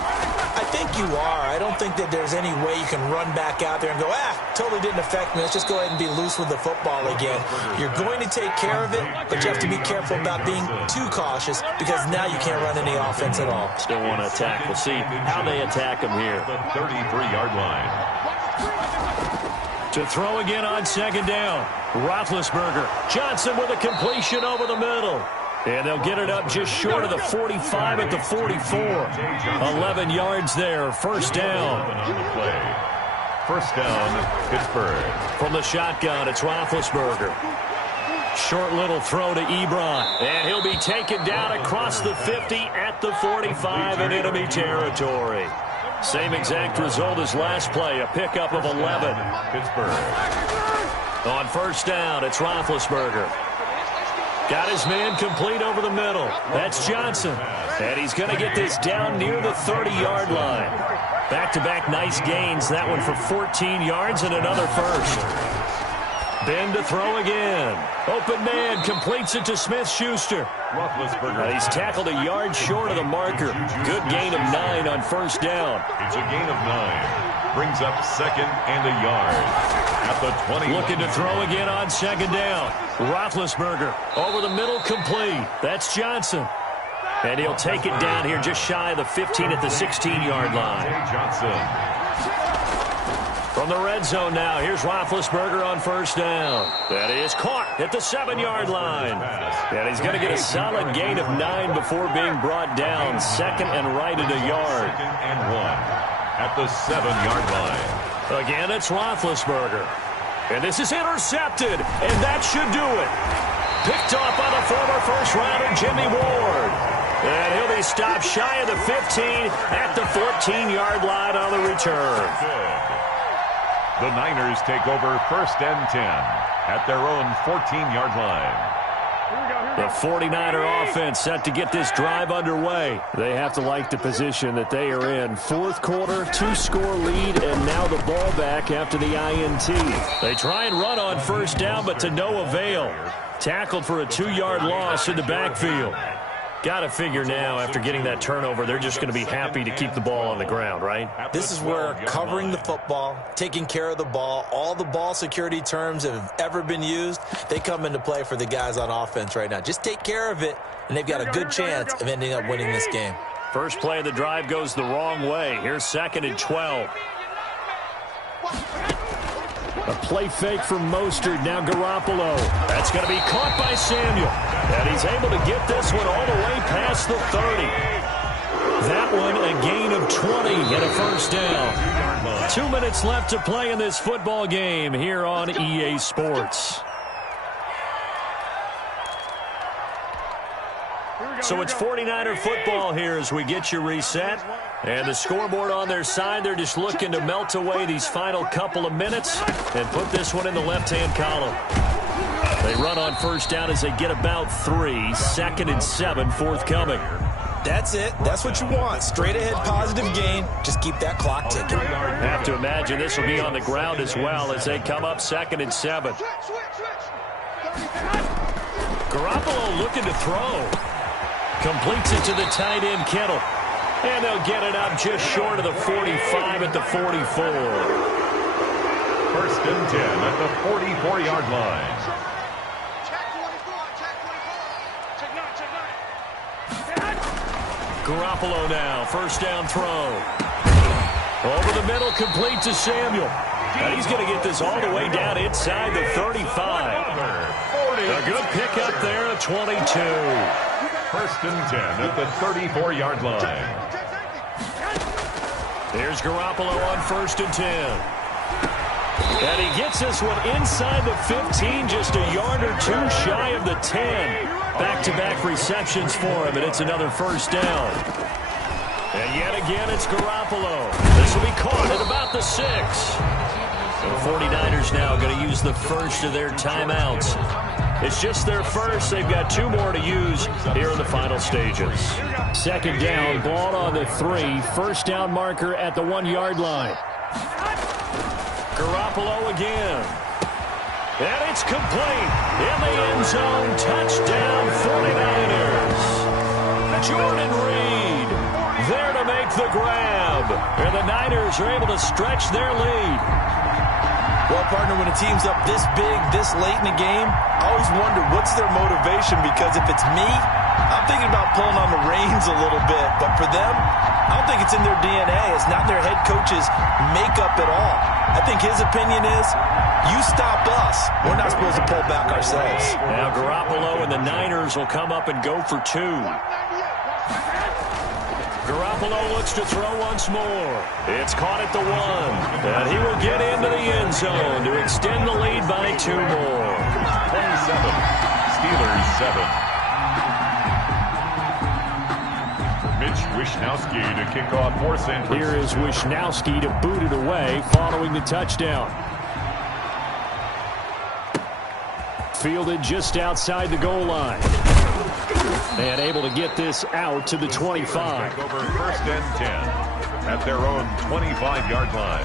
I think you are. I don't think that there's any way you can run back out there and go, totally didn't affect me. Let's just go ahead and be loose with the football again. You're going to take care of it, but you have to be careful about being too cautious because now you can't run any offense at all. Still want to attack. We'll see how they attack him here. The 33-yard line. To throw again on second down. Roethlisberger. Johnson with a completion over the middle. And they'll get it up just short of the 45 at the 44. 11 yards there. First down. First down, Pittsburgh. From the shotgun, it's Roethlisberger. Short little throw to Ebron. And he'll be taken down across the 50 at the 45 in enemy territory. Same exact result as last play, a pickup of 11. Pittsburgh. On first down, it's Roethlisberger. Got his man complete over the middle. That's Johnson. And he's going to get this down near the 30-yard line. Back-to-back nice gains. That one for 14 yards and another first. Ben to throw again. Open man completes it to Smith-Schuster. He's tackled a yard short of the marker. Good gain of 9 on first down. It's a gain of 9. Brings up second and a yard. At the 20. Looking to throw again on second down. Roethlisberger over the middle complete. That's Johnson. And he'll take it down here just shy of the 15 at the 16-yard line. Johnson. From the red zone now, here's Roethlisberger on first down. That is caught at the 7-yard line. And he's going to get a solid gain of 9 before being brought down. Second and right at a yard. Second and 1 at the 7-yard line. Again, it's Roethlisberger. And this is intercepted, and that should do it. Picked off by the former first-rounder Jimmy Ward. And he'll be stopped shy of the 15 at the 14-yard line on the return. The Niners take over first and 10 at their own 14-yard line. The 49er offense set to get this drive underway. They have to like the position that they are in. Fourth quarter, 2-score lead, and now the ball back after the INT. They try and run on first down, but to no avail. Tackled for a 2-yard loss in the backfield. Got to figure now, after getting that turnover, they're just going to be happy to keep the ball on the ground, right? This is where covering the football, taking care of the ball, all the ball security terms that have ever been used, they come into play for the guys on offense right now. Just take care of it, and they've got a good chance of ending up winning this game. First play of the drive goes the wrong way. Here's second and 12. A play fake from Mostert, now Garoppolo. That's going to be caught by Samuel. And he's able to get this one all the way past the 30. That one a gain of 20 and a first down. 2 minutes left to play in this football game here on EA Sports. So it's 49er football here as we get you reset. And the scoreboard on their side, they're just looking to melt away these final couple of minutes and put this one in the left-hand column. They run on first down as they get about 3. Second and 7 forthcoming. That's it. That's what you want. Straight ahead positive gain. Just keep that clock ticking. Have to imagine this will be on the ground as well as they come up second and 7. Garoppolo looking to throw. Completes it to the tight end, Kittle. And they'll get it up just short of the 45 at the 44. First and 10 at the 44-yard line. Garoppolo now, first down throw. Over the middle, complete to Samuel. And he's going to get this all the way down inside the 35. A good pickup there at 22. First and 10 at the 34-yard line. There's Garoppolo on first and 10. And he gets this one inside the 15, just a yard or 2 shy of the 10. Back-to-back receptions for him, and it's another first down. And yet again, it's Garoppolo. This will be caught at about the 6. The 49ers now going to use the first of their timeouts. It's just their first. They've got 2 more to use here in the final stages. Second down, ball on the 3. First down marker at the 1-yard line. Garoppolo again. And it's complete. In the end zone, touchdown 49ers. Jordan Reed there to make the grab. And the Niners are able to stretch their lead. Well, partner, when a team's up this big, this late in the game, I always wonder what's their motivation, because if it's me, I'm thinking about pulling on the reins a little bit. But for them, I don't think it's in their DNA. It's not their head coach's makeup at all. I think his opinion is, you stop us, we're not supposed to pull back ourselves. Now Garoppolo and the Niners will come up and go for two. Garoppolo looks to throw once more. It's caught at the 1. And he will get into the end zone to extend the lead by 2 more. 27. Steelers 7. Mitch Wishnowsky to kick off for San Francisco. Here is Wishnowsky to boot it away following the touchdown. Fielded just outside the goal line. And able to get this out to the 25. Over 1st and 10 at their own 25-yard line.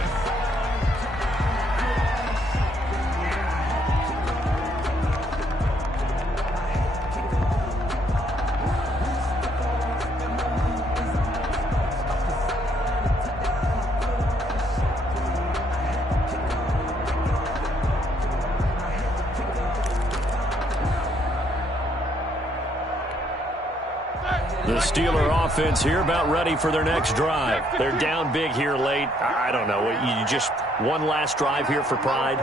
The Steeler offense here about ready for their next drive. They're down big here late. I don't know. You just one last drive here for pride?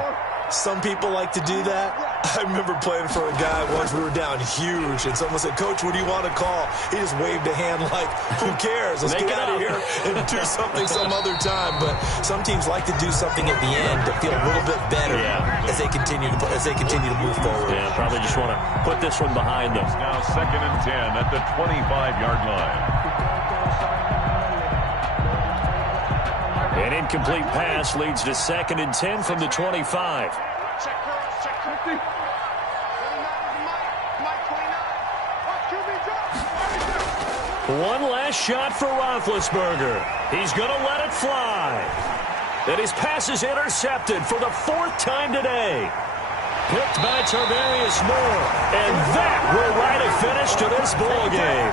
Some people like to do that. I remember playing for a guy once. We were down huge, and someone said, "Coach, what do you want to call?" He just waved a hand like, who cares? Let's get out of here and do something some other time. But some teams like to do something at the end to feel a little bit better as they continue to move forward. Yeah, probably just want to put this one behind them. It's now 2nd and 10 at the 25-yard line. An incomplete pass leads to 2nd and 10 from the 25. One last shot for Roethlisberger. He's going to let it fly. And his pass is intercepted for the 4th time today. Picked by Tarvarius Moore. And that will write a finish to this ball game.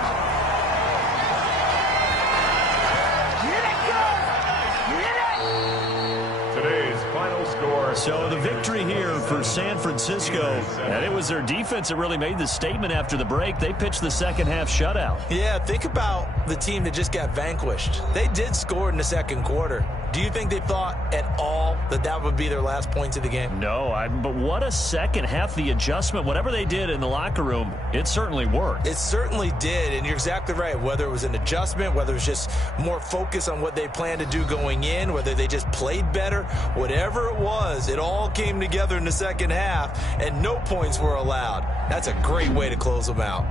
So the victory here for San Francisco, and it was their defense that really made the statement after the break. They pitched the second half shutout. Yeah, think about the team that just got vanquished. They did score in the second quarter. Do you think they thought at all that that would be their last points of the game? No, but what a second half. The adjustment, whatever they did in the locker room, it certainly worked. It certainly did, and you're exactly right. Whether it was an adjustment, whether it was just more focus on what they planned to do going in, whether they just played better, whatever it was, it all came together in the second half, and no points were allowed. That's a great way to close them out.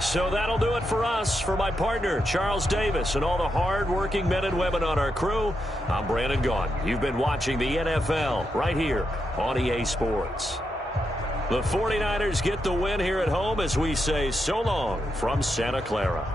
So that'll do it for us. For my partner, Charles Davis, and all the hard-working men and women on our crew, I'm Brandon Gaughan. You've been watching the NFL right here on EA Sports. The 49ers get the win here at home as we say so long from Santa Clara.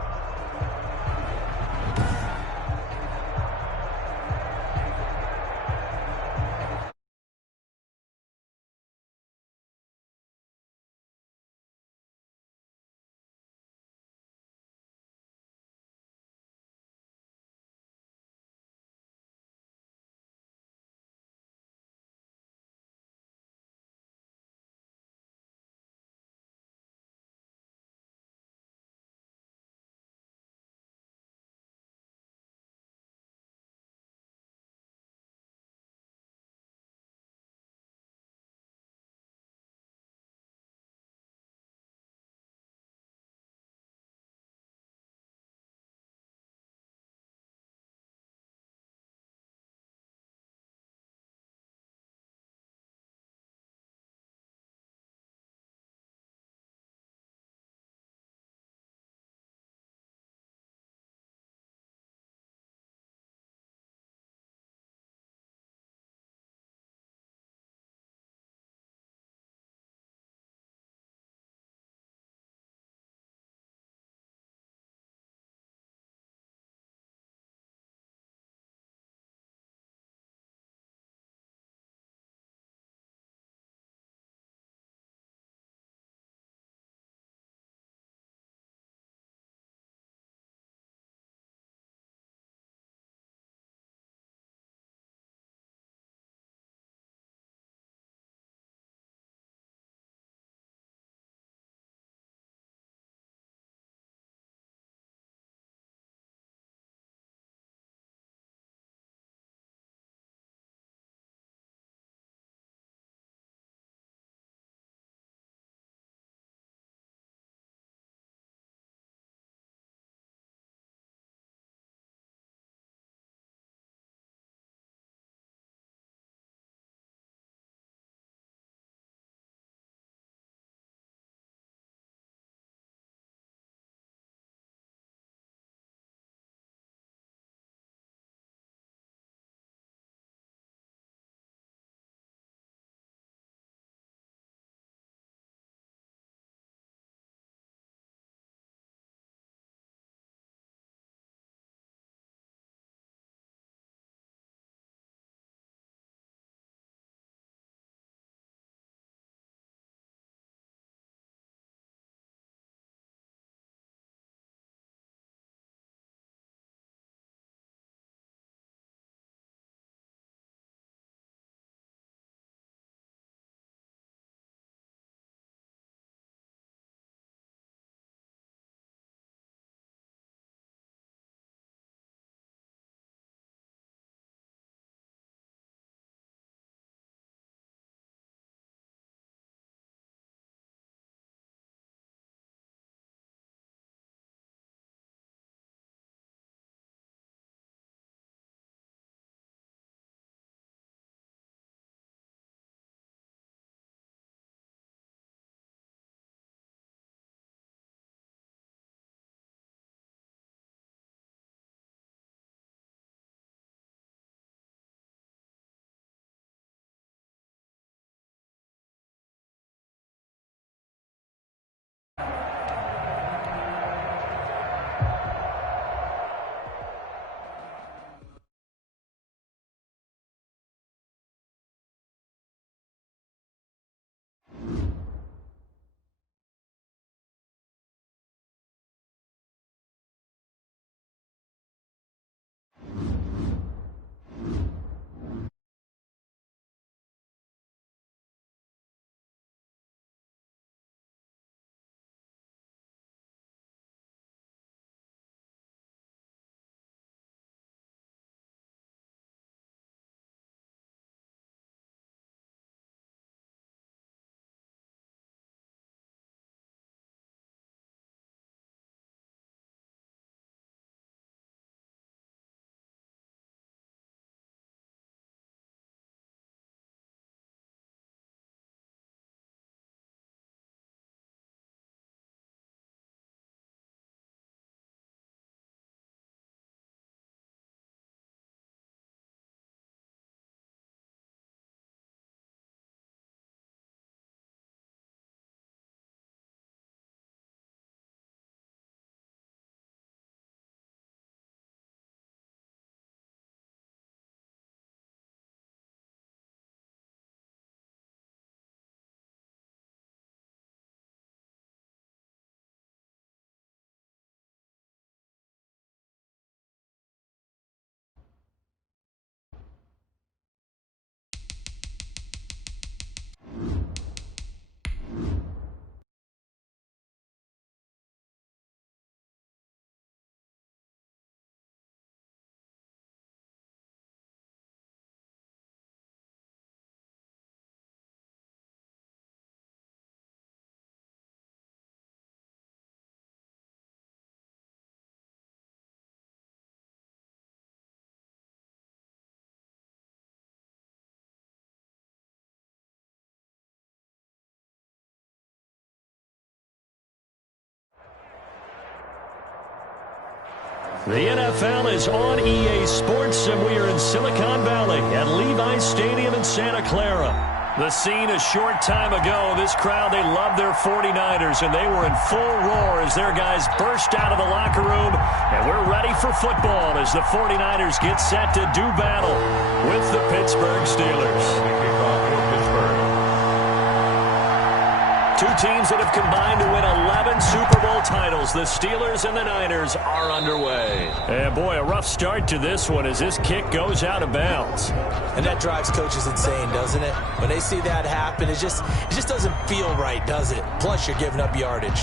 The NFL is on EA Sports, and we are in Silicon Valley at Levi Stadium in Santa Clara. The scene a short time ago, this crowd, they loved their 49ers, and they were in full roar as their guys burst out of the locker room. And we're ready for football as the 49ers get set to do battle with the Pittsburgh Steelers. Two teams that have combined to win 11 Super Bowl titles. The Steelers and the Niners are underway. And boy, a rough start to this one as this kick goes out of bounds. And that drives coaches insane, doesn't it? When they see that happen, it just doesn't feel right, does it? Plus, you're giving up yardage.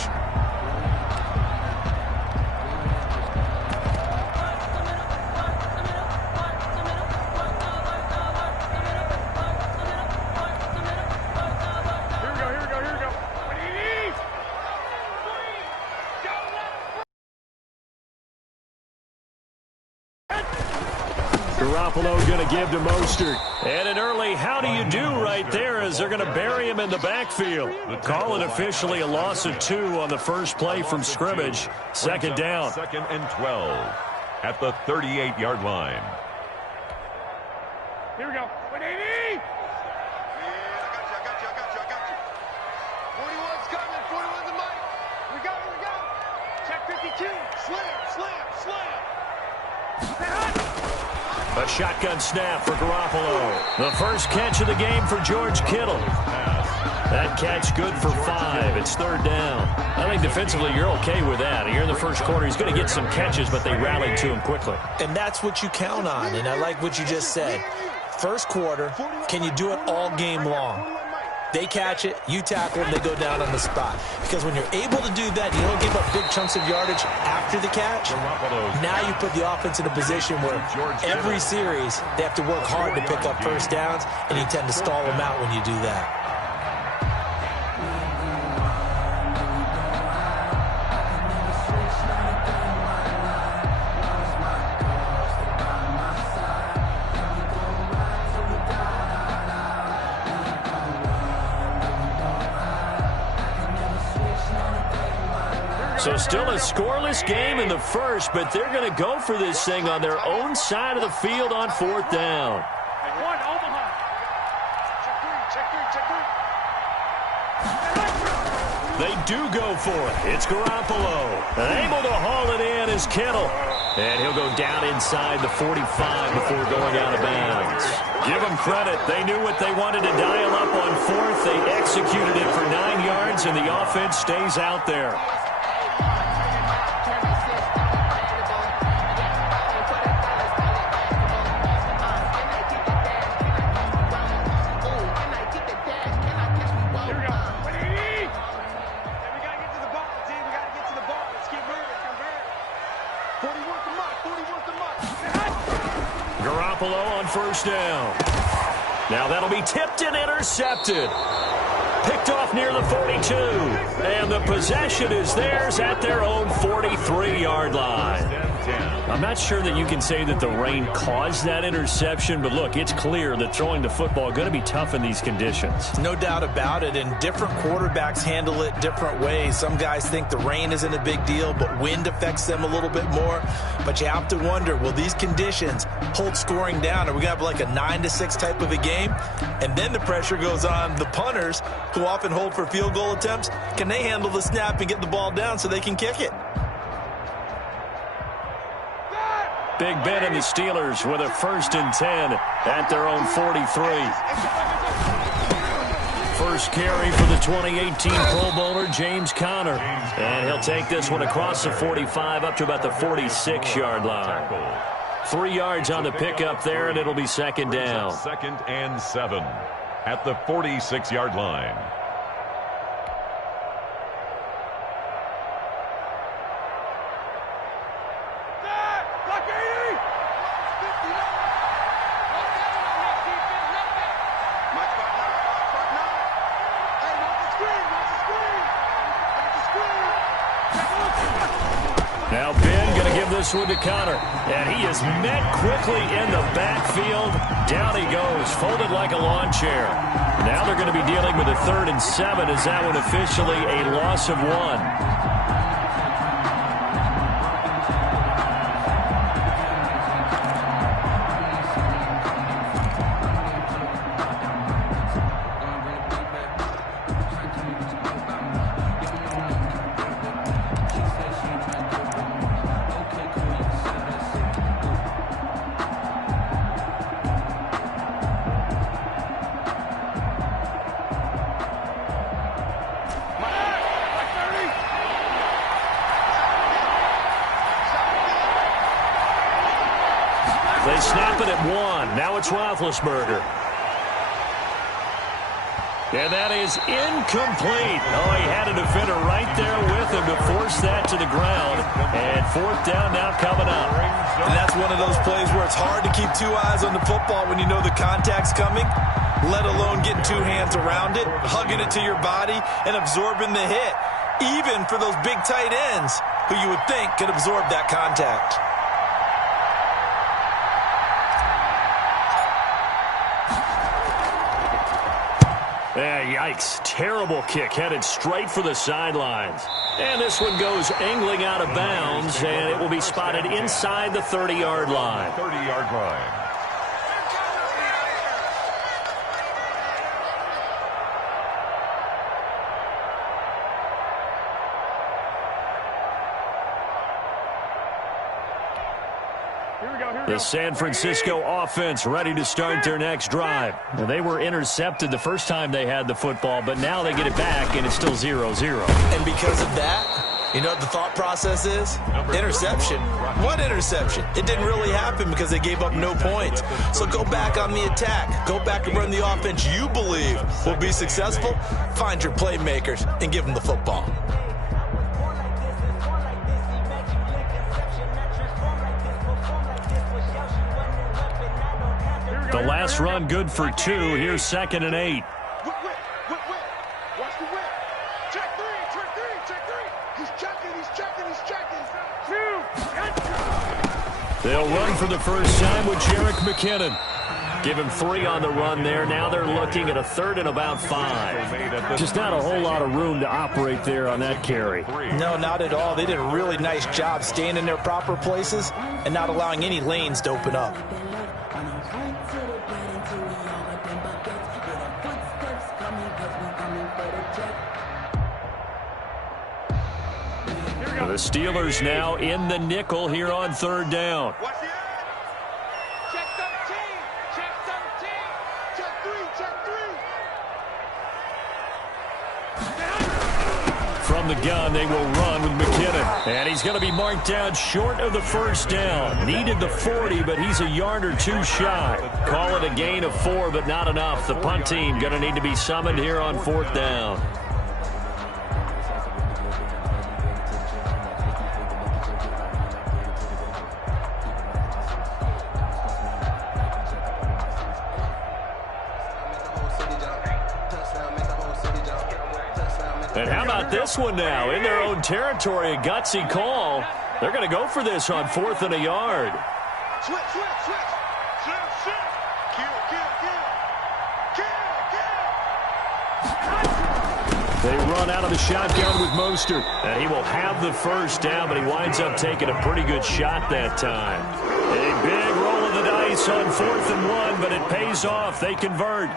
Garoppolo going to give to Mostert. And an early how do you do right there as they're going to bury him in the backfield. Call it officially a loss of 2 on the first play from scrimmage. Second down. Second and 12 at the 38-yard line. Here we go. 180! Yeah, I got you. 41's coming. 41's the mic. We go. Check 52. Slam. A shotgun snap for Garoppolo. The first catch of the game for George Kittle. That catch good for 5. It's third down. I think defensively you're okay with that. Here in the first quarter, he's going to get some catches, but they rallied to him quickly. And that's what you count on, and I like what you just said. First quarter, can you do it all game long? They catch it, you tackle them, they go down on the spot. Because when you're able to do that, you don't give up big chunks of yardage after the catch. Now you put the offense in a position where every series they have to work hard to pick up first downs, and you tend to stall them out when you do that. So still a scoreless game in the first, but they're going to go for this thing on their own side of the field on fourth down. One, Omaha. Check three. They do go for it. It's Garoppolo. Able to haul it in is Kittle. And he'll go down inside the 45 before going out of bounds. Give them credit. They knew what they wanted to dial up on fourth. They executed it for 9 yards, and the offense stays out there. Garoppolo on first down. Now that'll be tipped and intercepted. Picked off near the 42. And the possession is theirs at their own 43-yard line. I'm not sure that you can say that the rain caused that interception, but look, it's clear that throwing the football is going to be tough in these conditions. No doubt about it, and different quarterbacks handle it different ways. Some guys think the rain isn't a big deal, but wind affects them a little bit more. But you have to wonder, will these conditions hold scoring down? Are we going to have like a 9-6 type of a game? And then the pressure goes on the punters, who often hold for field goal attempts. Can they handle the snap and get the ball down so they can kick it? Big Ben and the Steelers with a 1st and 10 at their own 43. First carry for the 2018 Pro Bowler, James Conner. And he'll take this one across the 45 up to about the 46-yard line. 3 yards on the pickup there, and it'll be second down. Second and 7 at the 46-yard line. Now Ben going to give this one to Conner. And he is met quickly in the backfield. Down he goes, folded like a lawn chair. Now they're going to be dealing with a 3rd and 7 as that one officially a loss of 1. 1. Now it's Roethlisberger. And that is incomplete. Oh, he had a defender right there with him to force that to the ground. And 4th down now coming up. And that's one of those plays where it's hard to keep 2 eyes on the football when you know the contact's coming, let alone getting 2 hands around it, hugging it to your body, and absorbing the hit, even for those big tight ends who you would think could absorb that contact. Yikes. Terrible kick headed straight for the sidelines. And this one goes angling out of bounds, and it will be spotted inside the 30-yard line. 30-yard line. The San Francisco offense ready to start their next drive. Well, they were intercepted the first time they had the football, but now they get it back, and it's still 0-0. And because of that, you know what the thought process is? Interception. What interception? It didn't really happen because they gave up no points. So go back on the attack. Go back and run the offense you believe will be successful. Find your playmakers and give them the football. The last run good for 2. Here's 2nd and 8. Watch the whip. Check 3. He's checking. 2. They'll run for the first time with Jerick McKinnon. Give him 3 on the run there. Now they're looking at a 3rd and about 5. Just not a whole lot of room to operate there on that carry. No, not at all. They did a really nice job staying in their proper places and not allowing any lanes to open up. The Steelers now in the nickel here on 3rd down. Watch the edge. Check 13. Check 3. From the gun, they will run with McKinnon. And he's going to be marked down short of the 1st down. Needed the 40, but he's a yard or 2 shy. Call it a gain of 4, but not enough. The punt team going to need to be summoned here on 4th down. And how about this one now? In their own territory, a gutsy call. They're going to go for this on 4th and a yard. Switch. Kill. They run out of the shotgun with Mostert. And he will have the 1st down, but he winds up taking a pretty good shot that time. A big roll of the dice on 4th and 1, but it pays off. They convert.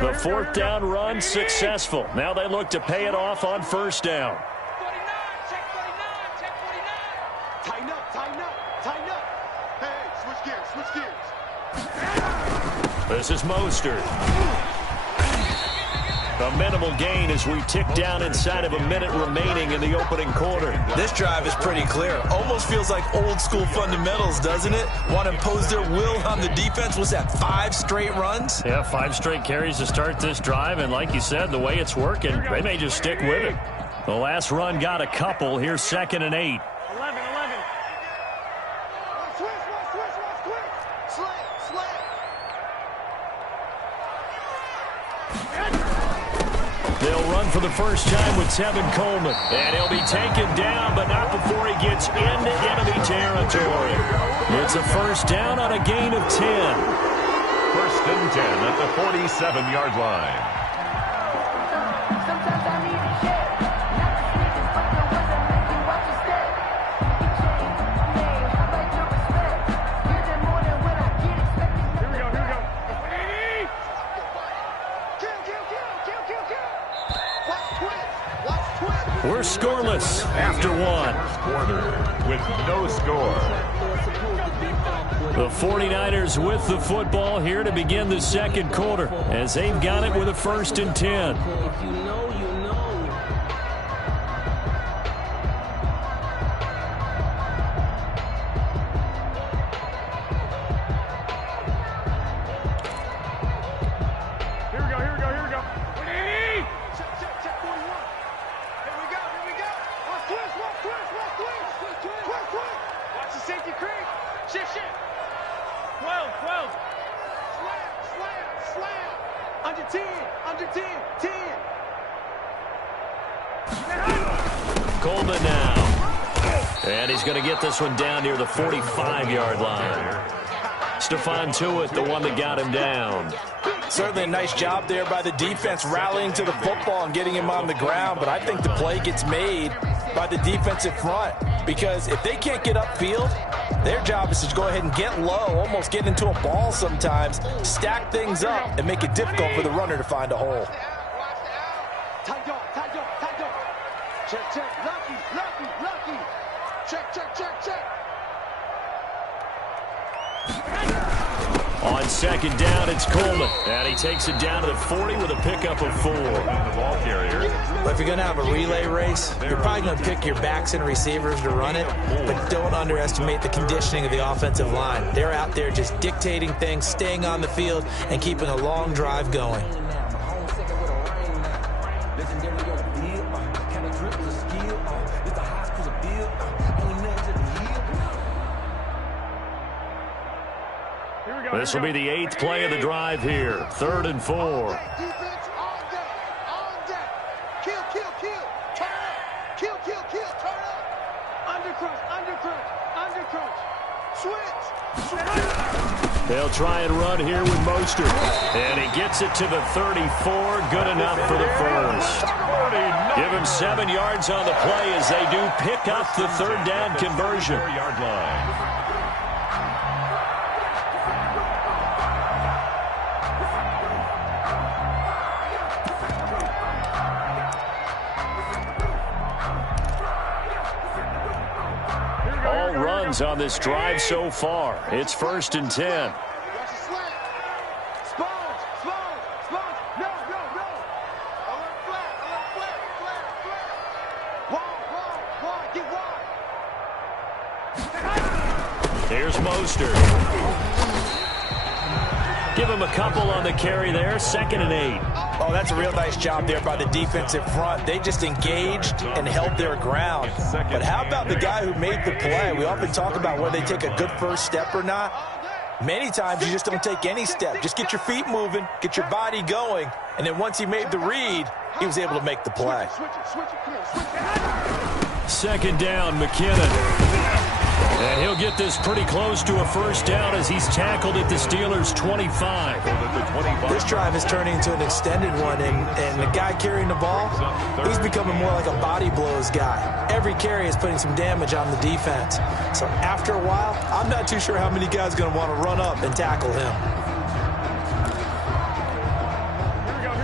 The 4th down run successful. Now they look to pay it off on 1st down. 49. Check 49. Tighten up. Hey, switch gears. This is Mostert. A minimal gain as we tick down inside of a minute remaining in the opening quarter. This drive is pretty clear. Almost feels like old school fundamentals, doesn't it? Want to impose their will on the defense. Was that 5 straight runs? Yeah, 5 straight carries to start this drive. And like you said, the way it's working, they may just stick with it. The last run got a couple. Here's 2nd and 8. 11. Switch. They'll run for the first time with Tevin Coleman. And he'll be taken down, but not before he gets into enemy territory. It's a 1st down on a gain of 10. 1st and 10 at the 47-yard line. Sometimes I need to share. Not the sneakers, but the ones that make you watch your step. Hey, how about your respect? Give them more than what I get expected. Here we go. Kill. We're scoreless after 1. Quarter with no score. The 49ers with the football here to begin the second quarter as they've got it with a 1st and 10. Coleman now. And he's going to get this one down near the 45-yard line. Stephon Tuitt, the one that got him down. Certainly a nice job there by the defense rallying to the football and getting him on the ground, but I think the play gets made by the defensive front because if they can't get upfield, their job is to go ahead and get low, almost get into a ball sometimes, stack things up, and make it difficult for the runner to find a hole. Tight dog. Check. Lucky. Check. On 2nd down, it's Coleman. And he takes it down to the 40 with a pickup of 4. The ball carrier. But if you're going to have a relay race, you're probably going to pick your backs and receivers to run it, but don't underestimate the conditioning of the offensive line. They're out there just dictating things, staying on the field, and keeping a long drive going. This will be the 8th play of the drive here. 3rd and 4. Defense on deck. Kill. Turn up. Kill. Turn up. Undercrunch. Switch. They'll try and run here with Mostert. And he gets it to the 34. Good enough for the first. Give him 7 yards on the play as they do pick up the 3rd down conversion. 4-yard line. All runs on this drive so far. It's 1st and 10. Watch the slant. Sponge. No. Alert flat. Wide. Get wide. Here's Mostert. Give him a couple on the carry there. 2nd and 8. Oh, that's a real nice job there by the defensive front. They just engaged and held their ground. But how about the guy who made the play? We often talk about whether they take a good first step or not. Many times you just don't take any step. Just get your feet moving, get your body going, and then once he made the read, he was able to make the play. Switch it. 2nd down, McKinnon. And he'll get this pretty close to a 1st down as he's tackled at the Steelers' 25. This drive is turning into an extended one, and the guy carrying the ball, he's becoming more like a body blows guy. Every carry is putting some damage on the defense. So after a while, I'm not too sure how many guys are going to want to run up and tackle him.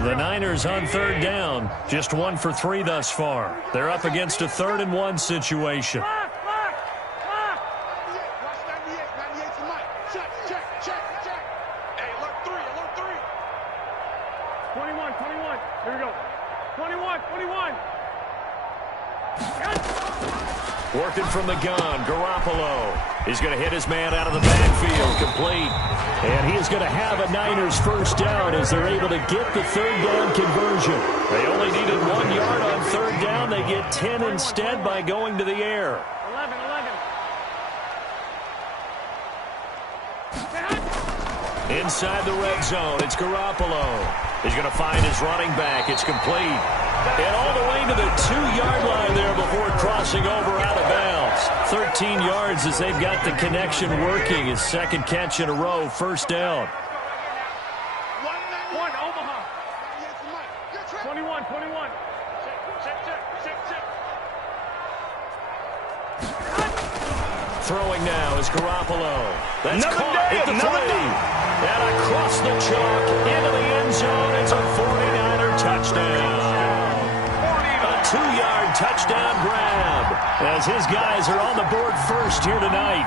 The Niners on 3rd down. Just 1 for 3 thus far. They're up against a 3rd and 1 situation. Working from the gun, Garoppolo. He's going to hit his man out of the backfield, complete. And he is going to have a Niners 1st down as they're able to get the 3rd down conversion. They only needed 1 yard on 3rd down. They get 10 instead by going to the air. 11. Inside the red zone, it's Garoppolo. He's going to find his running back. It's complete. And all the way to the 2-yard line there before crossing over out of bounds. 13 yards as they've got the connection working. His 2nd catch in a row, 1st down. 1 Omaha. 21. Throwing now is Garoppolo. That's caught at the 3. And across the chalk into the end zone. It's a 49er touchdown. A 2-yard touchdown grab as his guys are on the board first here tonight.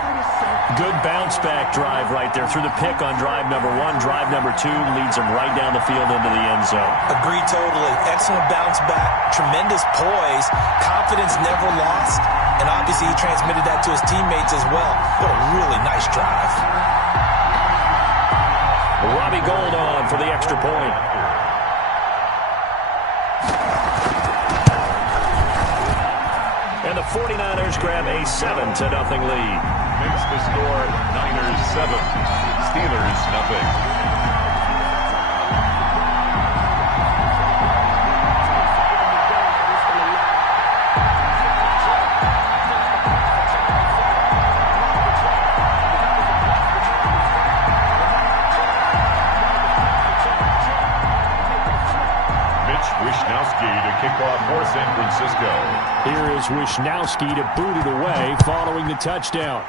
Good bounce-back drive right there through the pick on drive number 1. Drive number 2 leads him right down the field into the end zone. Agree totally. Excellent bounce back, tremendous poise, confidence never lost, and obviously he transmitted that to his teammates as well. What a really nice drive. Robbie Gould on for the extra point. And the 49ers grab a 7-0 lead. Makes the score Niners 7, Steelers nothing. To kick off for San Francisco. Here is Wishnowski to boot it away following the touchdown.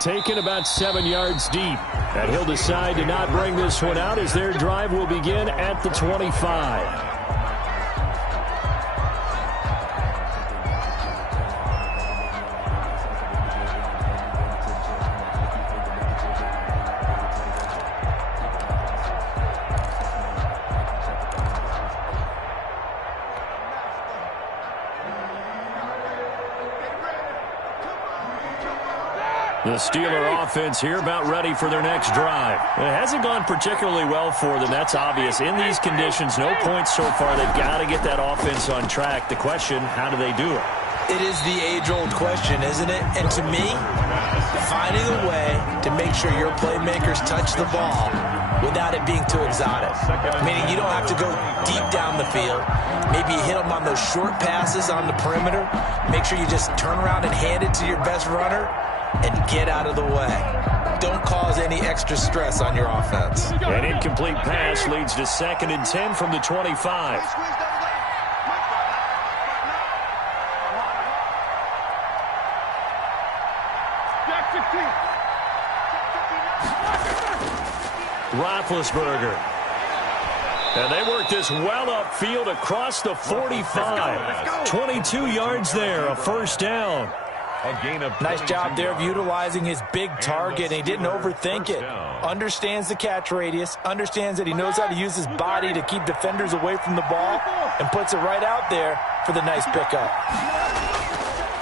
Taken about 7 yards deep. And he'll decide to not bring this one out as their drive will begin at the 25. The Steeler offense here about ready for their next drive. It hasn't gone particularly well for them. That's obvious. In these conditions, no points so far. They've got to get that offense on track. The question, how do they do it? It is the age-old question, isn't it? And to me, finding a way to make sure your playmakers touch the ball without it being too exotic. Meaning you don't have to go deep down the field. Maybe you hit them on those short passes on the perimeter. Make sure you just turn around and hand it to your best runner and get out of the way. Don't cause any extra stress on your offense. An incomplete pass leads to 2nd and 10 from the 25. Roethlisberger. And they work this well upfield across the 45. 22 yards there, a first down. Nice job there of utilizing his big target, and he didn't overthink it. Understands the catch radius, understands that he knows how to use his body to keep defenders away from the ball, and puts it right out there for the nice pickup.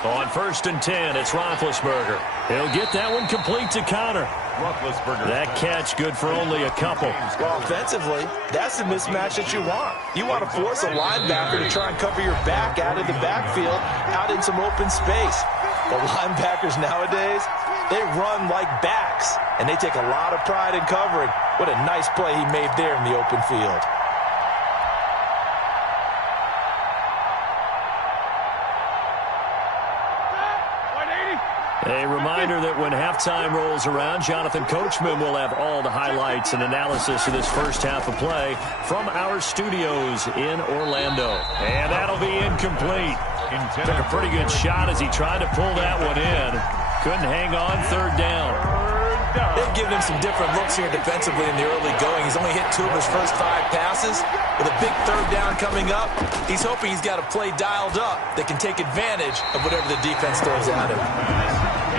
On 1st and 10, it's Roethlisberger. He'll get that one complete to Connor. That catch good for only a couple. Well, offensively, that's the mismatch that you want. You want to force a linebacker to try and cover your back out of the backfield, out in some open space. But linebackers nowadays, they run like backs, and they take a lot of pride in covering. What a nice play he made there in the open field. A reminder that when halftime rolls around, Jonathan Coachman will have all the highlights and analysis of this first half of play from our studios in Orlando. And that'll be incomplete. Took a pretty good shot as he tried to pull that one in. Couldn't hang on, 3rd down. They've given him some different looks here defensively in the early going. He's only hit 2 of his first 5 passes. With a big 3rd down coming up, he's hoping he's got a play dialed up that can take advantage of whatever the defense throws at him.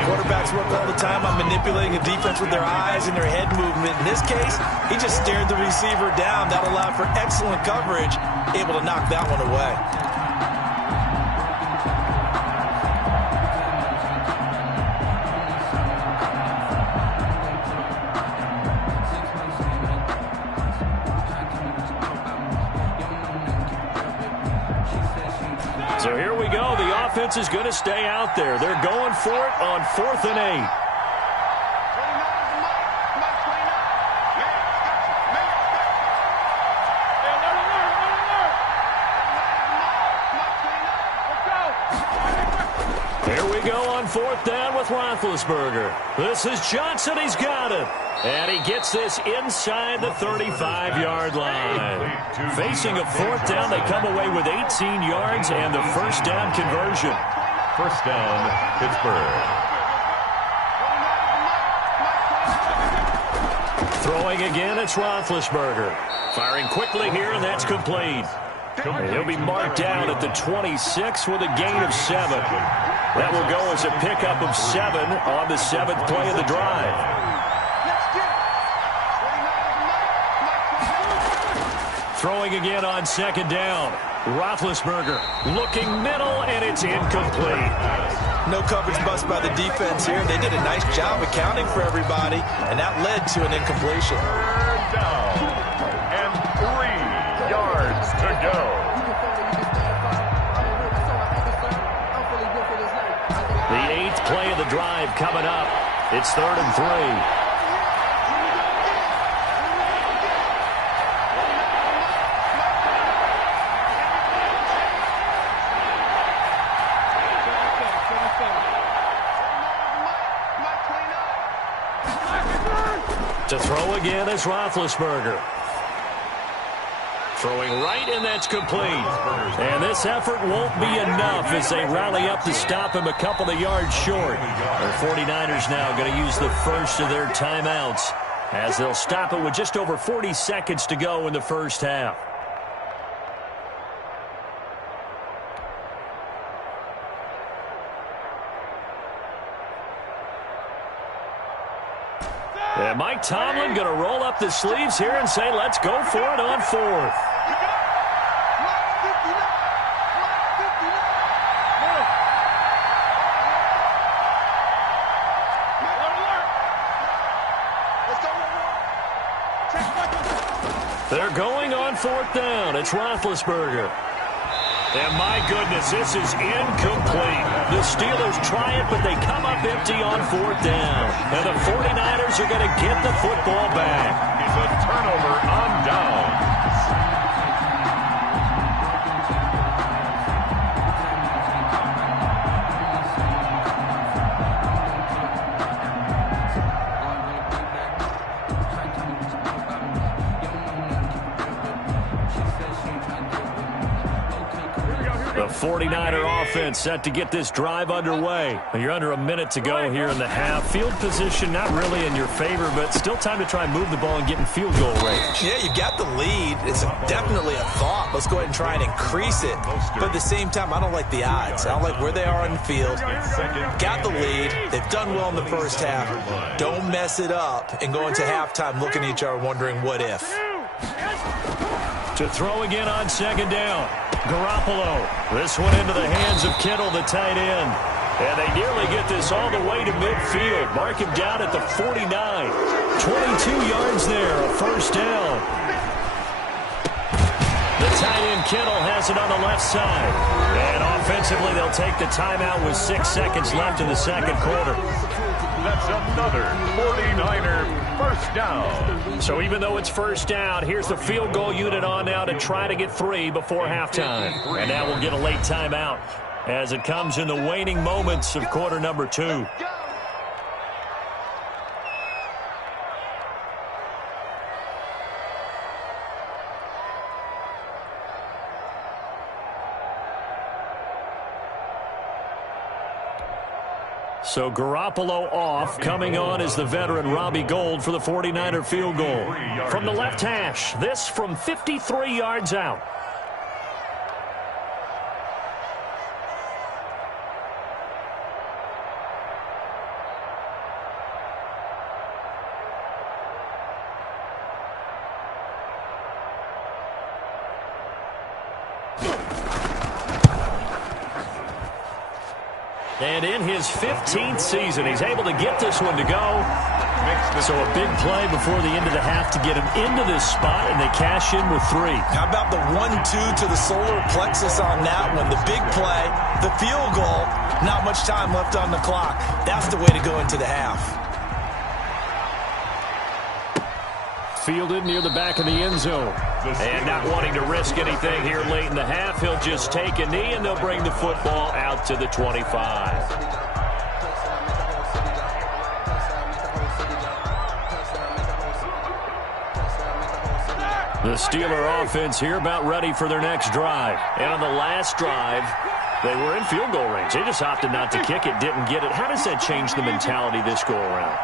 Quarterbacks work all the time on manipulating the defense with their eyes and their head movement. In this case, he just stared the receiver down. That allowed for excellent coverage, able to knock that one away. So here we go. The offense is going to stay out there. They're going for it on 4th and 8. Here we go on 4th down with Roethlisberger. This is Johnson. He's got it. And he gets this inside the 35-yard line. Facing a 4th down, they come away with 18 yards and the first down conversion. First down, Pittsburgh. Throwing again, it's Roethlisberger. Firing quickly here, and that's complete. And he'll be marked down at the 26 with a gain of 7. That will go as a pickup of 7 on the 7th play of the drive. Throwing again on 2nd down. Roethlisberger looking middle, and it's incomplete. No coverage bust by the defense here. They did a nice job accounting for everybody, and that led to an incompletion. 3rd down and 3 yards to go. The 8th play of the drive coming up. It's 3rd and 3. To throw again is Roethlisberger. Throwing right, and that's complete. And this effort won't be enough as they rally up to stop him a couple of yards short. The 49ers now going to use the first of their timeouts as they'll stop it with just over 40 seconds to go in the first half. And Mike Tomlin going to roll up the sleeves here and say, let's go for it on 4th. They're going on 4th down. It's Roethlisberger. And my goodness, this is incomplete. The Steelers try it, but they come up empty on 4th down. And the 49ers are going to get the football back. It's a turnover on down. The 49er offense set to get this drive underway. You're under a minute to go here in the half. Field position not really in your favor, but still time to try and move the ball and get in field goal range. Yeah, you got the lead. It's definitely a thought. Let's go ahead and try and increase it. But at the same time, I don't like the odds. I don't like where they are on the field. Got the lead. They've done well in the first half. Don't mess it up and go into halftime looking at each other wondering what if. To throw again on 2nd down. Garoppolo. This one into the hands of Kittle, the tight end. And they nearly get this all the way to midfield. Mark him down at the 49. 22 yards there, a first down. The tight end Kittle has it on the left side. And offensively, they'll take the timeout with 6 seconds left in the second quarter. That's another 49er first down. So even though it's first down, here's the field goal unit on now to try to get 3 before halftime. And now we'll get a late timeout as it comes in the waning moments of quarter number 2. So Garoppolo off. Coming on is the veteran Robbie Gould for the 49er field goal. From the left hash, this from 53 yards out. And in his 15th season, he's able to get this one to go. So a big play before the end of the half to get him into this spot, and they cash in with 3. How about the 1-2 to the solar plexus on that one? The big play, the field goal, not much time left on the clock. That's the way to go into the half. Fielded near the back of the end zone. And not wanting to risk anything here late in the half, he'll just take a knee, and they'll bring the football out to the 25. The Steeler offense here about ready for their next drive. And on the last drive, they were in field goal range. They just opted not to kick it, didn't get it. How does that change the mentality this go around?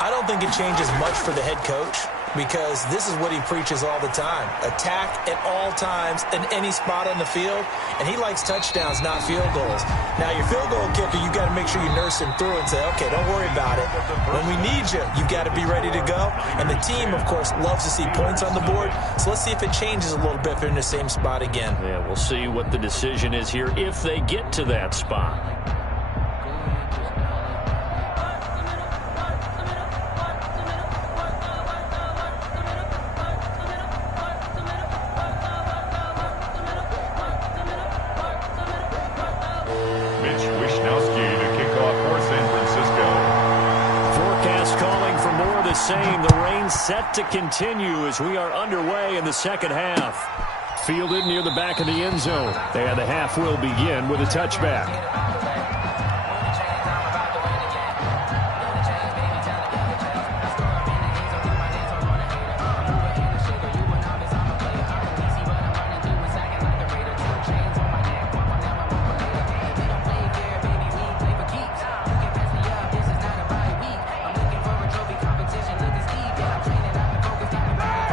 I don't think it changes much for the head coach. because this is what he preaches all the time. Attack at all times in any spot on the field, and he likes touchdowns, not field goals. Now, your field goal kicker, you got to make sure you nurse him through and say, okay, don't worry about it. When we need you, you got to be ready to go. And the team, of course, loves to see points on the board, so let's see if it changes a little bit if they're in the same spot again. Yeah, we'll see what the decision is here if they get to that spot. Same. The rain set to continue as we are underway in the second half. Fielded near the back of the end zone. And the half will begin with a touchback.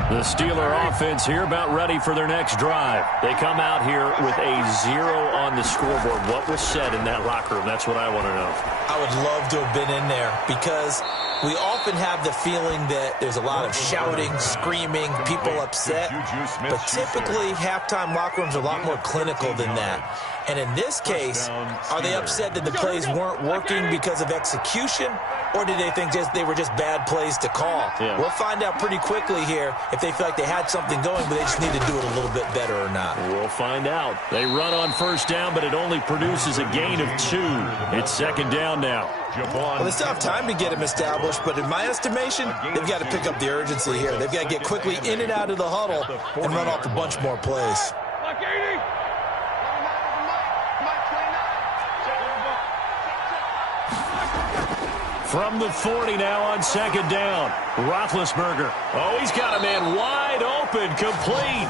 The Steeler offense here about ready for their next drive. They come out here with a 0 on the scoreboard. What was said in that locker room? That's what I want to know. I would love to have been in there because we often have the feeling that there's a lot of shouting, screaming, people upset. But typically, halftime locker rooms are a lot more clinical than that. And in this case, are they upset that the plays weren't working because of execution? Or did they think they were just bad plays to call? Yeah. We'll find out pretty quickly here if they feel like they had something going, but they just need to do it a little bit better or not. We'll find out. They run on first down, but it only produces a gain of 2. It's second down now. Well, they still have time to get him established, but in my estimation, they've got to pick up the urgency here. They've got to get quickly in and out of the huddle and run off a bunch more plays. From the 40 now on second down. Roethlisberger. Oh, he's got a man wide open, complete.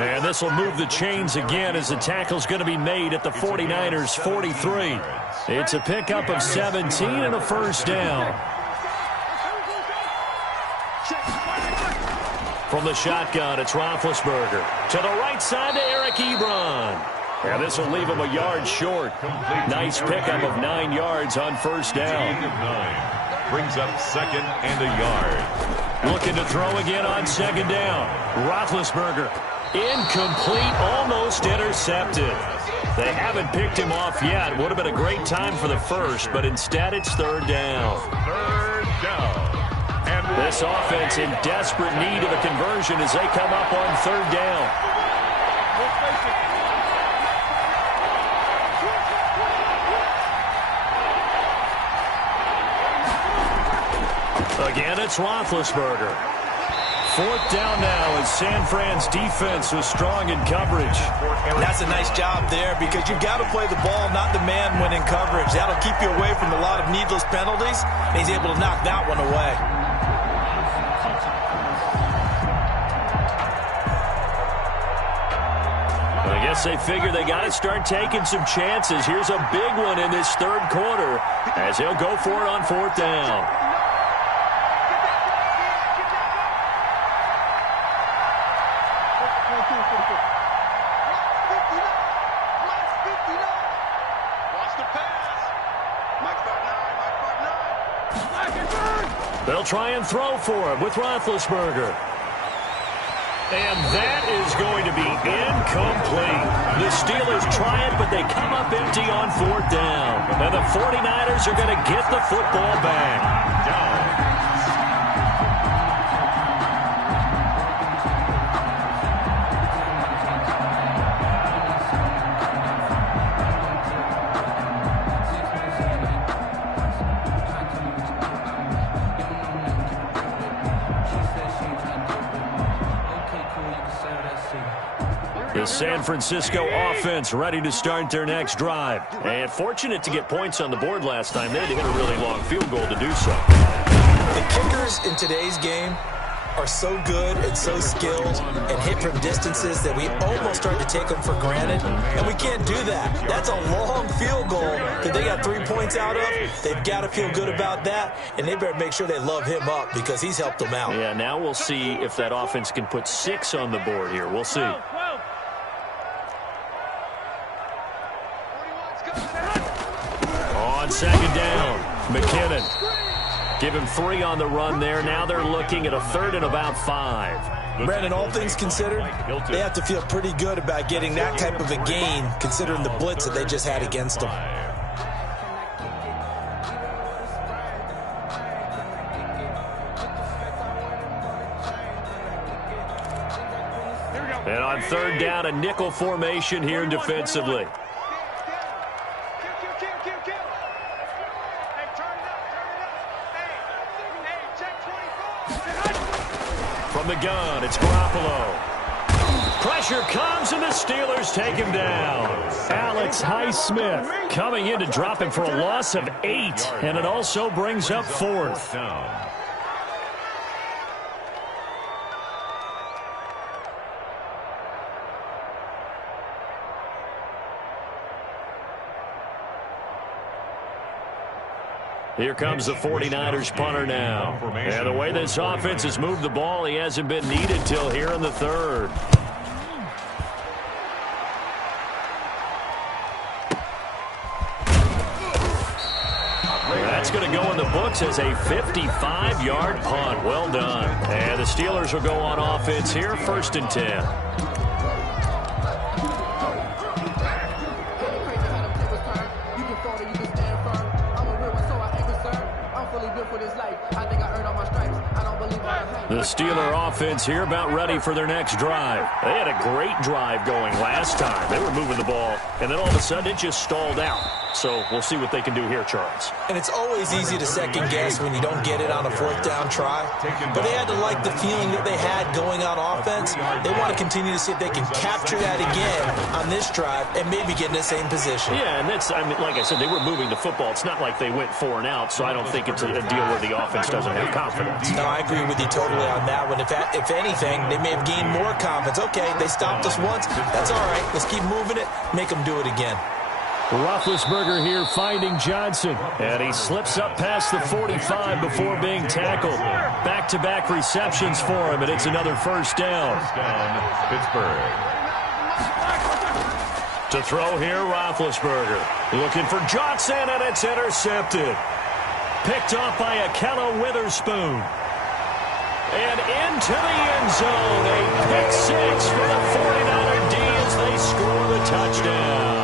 And this will move the chains again as the tackle's going to be made at the 49ers' 43. It's a pickup of 17 and a first down. From the shotgun, it's Roethlisberger. To the right side to Eric Ebron. And this will leave him a yard short. Nice pickup of 9 yards on first down. Brings up second and a yard. Looking to throw again on second down. Roethlisberger. Incomplete, almost intercepted. They haven't picked him off yet. Would have been a great time for the first, but instead it's third down. Third down. And this offense in desperate need of a conversion as they come up on third down. Again, it's Roethlisberger. Fourth down now as San Fran's defense was strong in coverage. That's a nice job there because you've got to play the ball, not the man when in coverage. That'll keep you away from a lot of needless penalties, and he's able to knock that one away. I guess they figure they got to start taking some chances. Here's a big one in this third quarter as he'll go for it on fourth down. They'll try and throw for him with Roethlisberger. And that is going to be incomplete. The Steelers try it, but they come up empty on fourth down. And the 49ers are going to get the football back. Down. The San Francisco offense ready to start their next drive. And fortunate to get points on the board last time. They had to hit a really long field goal to do so. The kickers in today's game are so good and so skilled and hit from distances that we almost start to take them for granted, and we can't do that. That's a long field goal that they got 3 points out of. They've got to feel good about that, and they better make sure they love him up because he's helped them out. Yeah, now we'll see if that offense can put 6 on the board here. We'll see. On second down, McKinnon. Give him 3 on the run there. Now they're looking at a 3rd and about 5. Brandon, all things considered, they have to feel pretty good about getting that type of a gain considering the blitz that they just had against them. And on 3rd down, a nickel formation here defensively. From the gun, it's Garoppolo. Pressure comes, and the Steelers take him down. Alex Highsmith coming in to drop him for a loss of 8, and it also brings up 4th. Here comes the 49ers punter now. And the way this offense has moved the ball, he hasn't been needed till here in the 3rd. That's going to go in the books as a 55-yard punt. Well done. And the Steelers will go on offense here, 1st and 10. The Steeler offense here about ready for their next drive. They had a great drive going last time. They were moving the ball, and then all of a sudden it just stalled out. So we'll see what they can do here, Charles. And it's always easy to second guess when you don't get it on a 4th down try. But they had to like the feeling that they had going on offense. They want to continue to see if they can capture that again on this drive and maybe get in the same position. Yeah, and that's, I mean, like I said, they were moving the football. It's not like they went 4 and out, so I don't think it's a deal where the offense doesn't have confidence. No, I agree with you totally on that one. If anything, they may have gained more confidence. Okay, they stopped us once. That's all right. Let's keep moving it. Make them do it again. Roethlisberger here finding Johnson. And he slips up past the 45 before being tackled. Back-to-back receptions for him, and it's another 1st down. Pittsburgh. To throw here, Roethlisberger. Looking for Johnson, and it's intercepted. Picked off by Akello Witherspoon. And into the end zone. A pick 6 for the 49er D as they score the touchdown.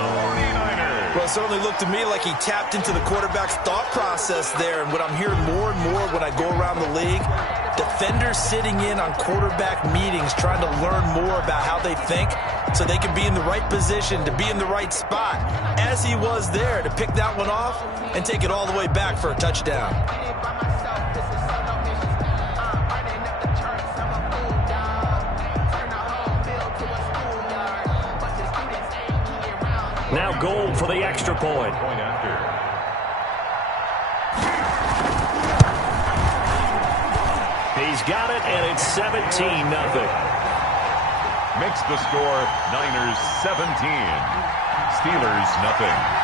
Well, it certainly looked to me like he tapped into the quarterback's thought process there. And what I'm hearing more and more when I go around the league, defenders sitting in on quarterback meetings trying to learn more about how they think so they can be in the right position, to be in the right spot, as he was there, to pick that one off and take it all the way back for a touchdown. Now Gold for the extra point. He's got it, and it's 17-0. Makes the score Niners 17. Steelers nothing.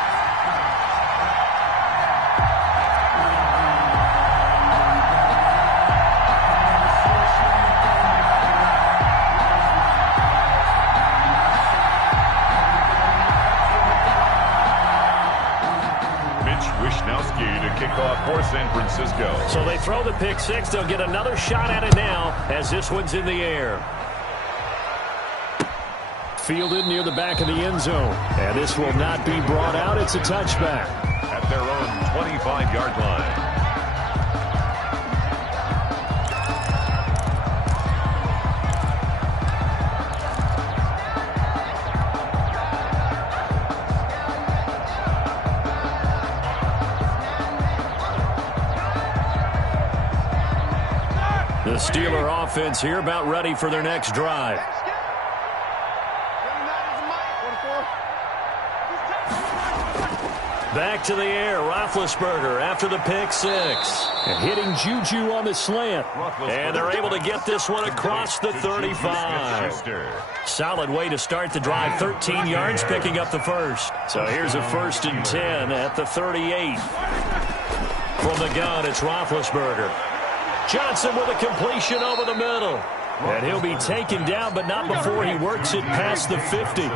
To kick off for San Francisco. So they throw the pick 6. They'll get another shot at it now as this one's in the air. Fielded near the back of the end zone. And this will not be brought out. It's a touchback. At their own 25-yard line. The Steeler offense here about ready for their next drive. Back to the air, Roethlisberger after the pick six. And hitting Juju on the slant. And they're able to get this one across the 35. Solid way to start the drive. 13 yards, picking up the first. So here's a 1st and 10 at the 38. From the gun, it's Roethlisberger. Johnson with a completion over the middle. And he'll be taken down, but not before he works it past the 50.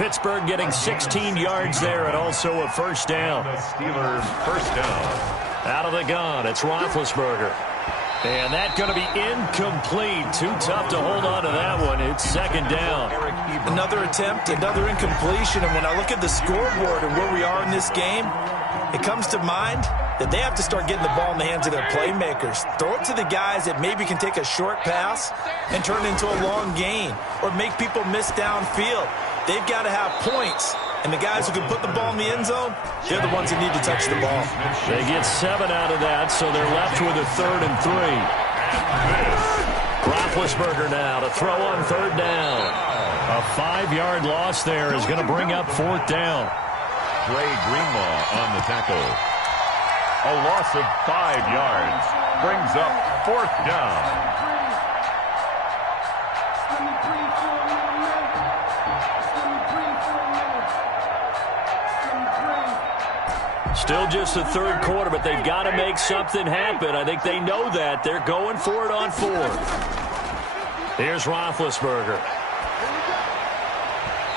Pittsburgh getting 16 yards there and also a 1st down. The Steelers' 1st down. Out of the gun, it's Roethlisberger. And that's going to be incomplete. Too tough to hold on to that one. It's 2nd down. Another attempt, another incompletion. And when I look at the scoreboard and where we are in this game, it comes to mind that they have to start getting the ball in the hands of their playmakers. Throw it to the guys that maybe can take a short pass and turn it into a long gain or make people miss downfield. They've got to have points. And the guys who can put the ball in the end zone, they're the ones that need to touch the ball. They get 7 out of that, so they're left with a 3rd and 3. Roethlisberger now to throw on 3rd down. A 5-yard loss there is going to bring up 4th down. Dre Greenlaw on the tackle. A loss of 5 yards brings up 4th down. Still just the 3rd quarter, but they've got to make something happen. I think they know that. They're going for it on 4th. Here's Roethlisberger.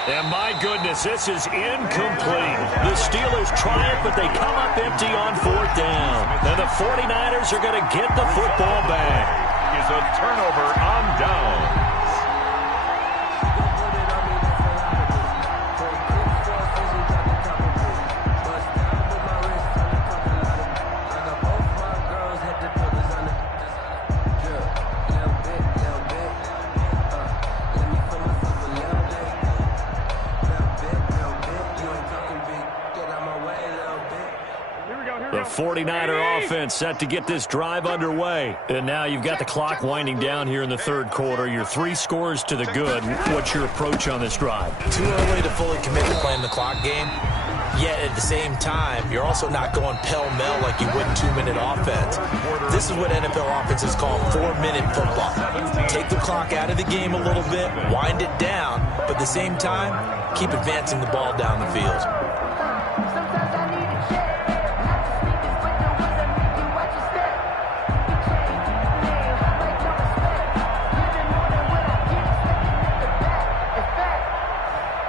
And my goodness, this is incomplete. The Steelers try it, but they come up empty on 4th down. And the 49ers are going to get the football back. Is a turnover on downs. The 49er offense set to get this drive underway. And now you've got the clock winding down here in the 3rd quarter. You're 3 scores to the good. What's your approach on this drive? Too early to fully commit to playing the clock game. Yet at the same time, you're also not going pell-mell like you would in 2-minute offense. This is what NFL offenses call 4-minute football. Take the clock out of the game a little bit, wind it down, but at the same time, keep advancing the ball down the field. Sometimes I need a check. Not to sneakers, but the ones that make you watch your step. You can change the name, I like no respect. Living more than what I get, expecting at the back. In fact,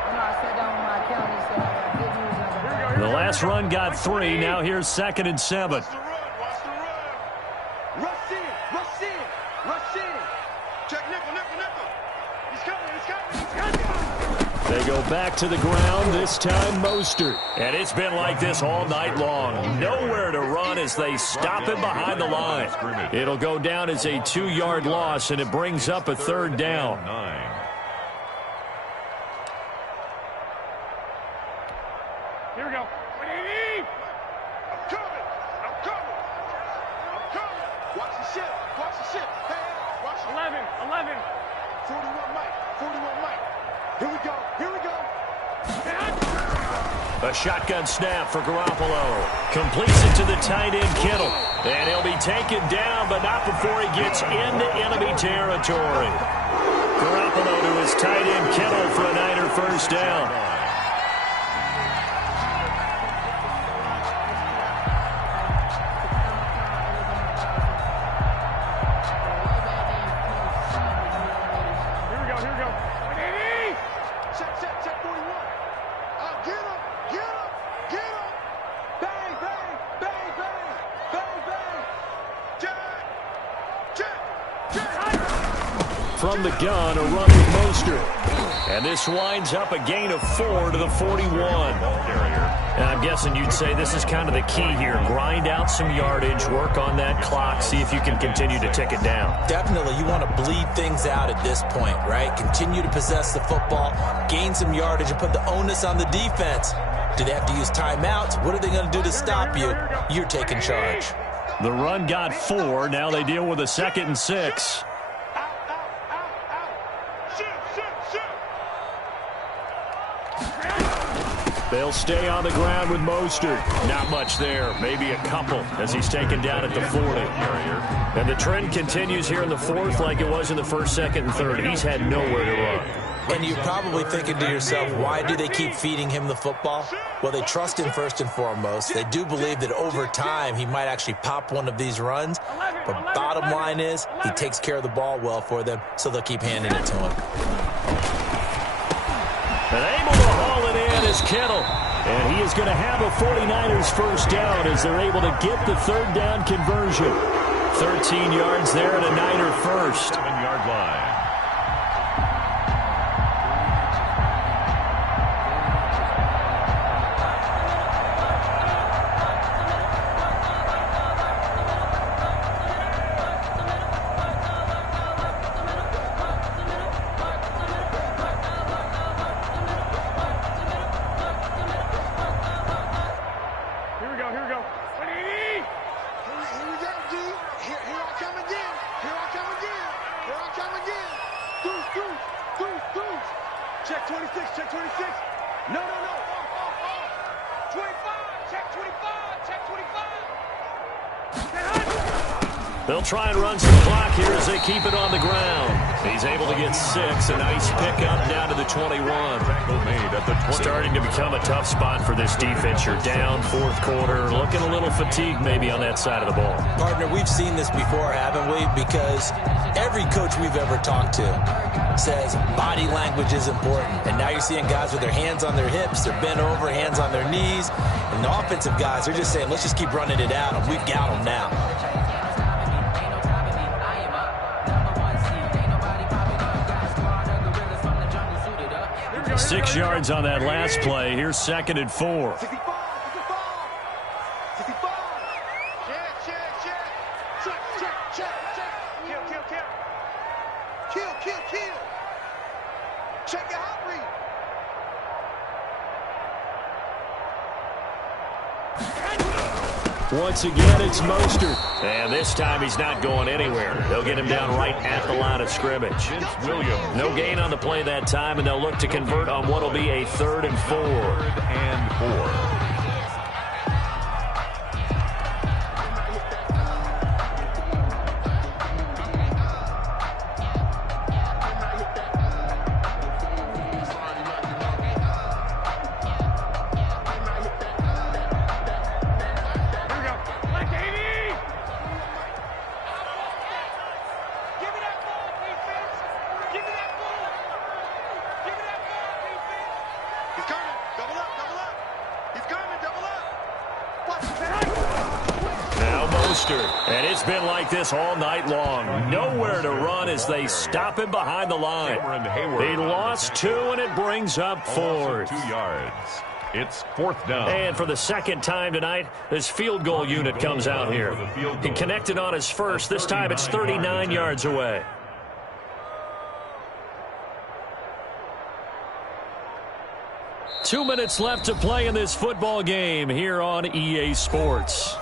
you know, I sat down with my accountant and said I got good news. The last run got 3. Now here's 2nd and 7. Watch the run. Watch the run. Rush in. Rush in. Rush in. Check nickel, nickel, nickel. He's coming. He's coming. He's coming. They go back to the ground, this time Mostert. And it's been like this all night long. Nowhere to run as they stop him behind the line. It'll go down as a 2-yard loss, and it brings up a 3rd down. Here we go. I'm coming. I'm coming. I'm coming. Watch the ship. Watch the ship. Hey, watch the 11. 41 Mike. 41 Mike. Here we go. Here we go. A shotgun snap for Garoppolo. Completes it to the tight end, Kittle. And he'll be taken down, but not before he gets into enemy territory. Garoppolo to his tight end, Kittle, for a Niner 1st down. From the gun, a run with Mostert. And this winds up a gain of 4 to the 41. And I'm guessing you'd say this is kind of the key here. Grind out some yardage, work on that clock, see if you can continue to tick it down. Definitely, you want to bleed things out at this point, right? Continue to possess the football, gain some yardage, and put the onus on the defense. Do they have to use timeouts? What are they going to do to stop you? You're taking charge. The run got 4. Now they deal with a 2nd and 6. They'll stay on the ground with Mostert. Not much there. Maybe a couple as he's taken down at the 40. And the trend continues here in the fourth like it was in the first, second, and third. He's had nowhere to run. And you're probably thinking to yourself, why do they keep feeding him the football? Well, they trust him first and foremost. They do believe that over time he might actually pop one of these runs. But bottom line is he takes care of the ball well for them, so they'll keep handing it to him. And able to haul it in is Kittle. And he is going to have a 49ers first down as they're able to get the third down conversion. 13 yards there and a Niner first. 7-yard line. Check 26, check 26. No. 25, check 25, check 25. They'll try and run some clock here as they keep it on the ground. He's able to get 6. A nice pickup down to the 21. Starting to become a tough spot for this defense. You're down fourth quarter, looking a little fatigued maybe on that side of the ball. Partner, we've seen this before, haven't we? Because every coach we've ever talked to says body language is important. And now you're seeing guys with their hands on their hips, they're bent over, hands on their knees. And the offensive guys are just saying, let's just keep running it out. We've got them now. 6 yards on that last play. Here's 2nd and 4. 65. Check. Kill. Check your hot read. Once again, it's Mostert. And this time he's not going anywhere. They'll get him down right at the line of scrimmage. Williams. No gain on the play that time, and they'll look to convert on what will be a 3rd and 4. 3rd and 4. And it's been like this all night long. Nowhere to run as they stop him behind the line. They lost 2, and it brings up 4th. 2 yards. It's 4th down. And for the second time tonight, this field goal unit comes out here. He connected on his first. This time it's 39 yards away. Two minutes left to play in this football game here on EA Sports.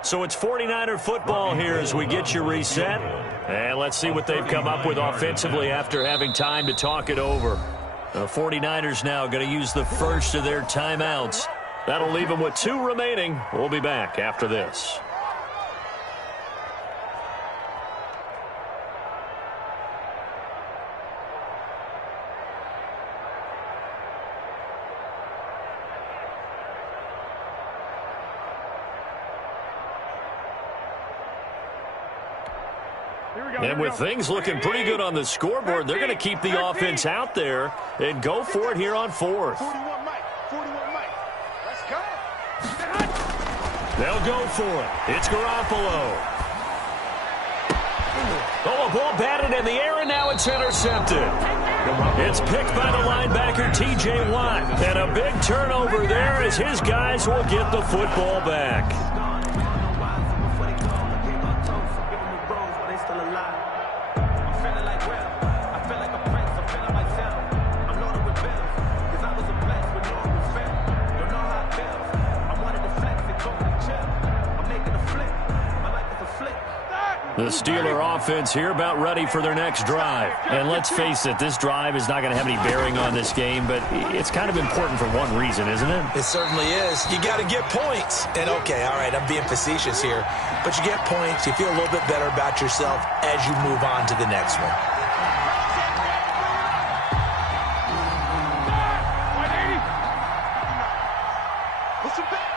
So it's 49er football here as we get you reset. And let's see what they've come up with offensively after having time to talk it over. The 49ers now going to use the first of their timeouts. That'll leave them with 2 remaining. We'll be back after this. And with things looking pretty good on the scoreboard, they're going to keep the offense out there and go for it here on 4th. 41 Mike. Let's go. They'll go for it. It's Garoppolo. Oh, a ball batted in the air, and now it's intercepted. It's picked by the linebacker, T.J. Watt. And a big turnover there as his guys will get the football back. The Steeler offense here about ready for their next drive. And let's face it, this drive is not going to have any bearing on this game, but it's kind of important for one reason, isn't it? It certainly is. You got to get points. And okay, all right, I'm being facetious here, but you get points, you feel a little bit better about yourself as you move on to the next one. Push him back.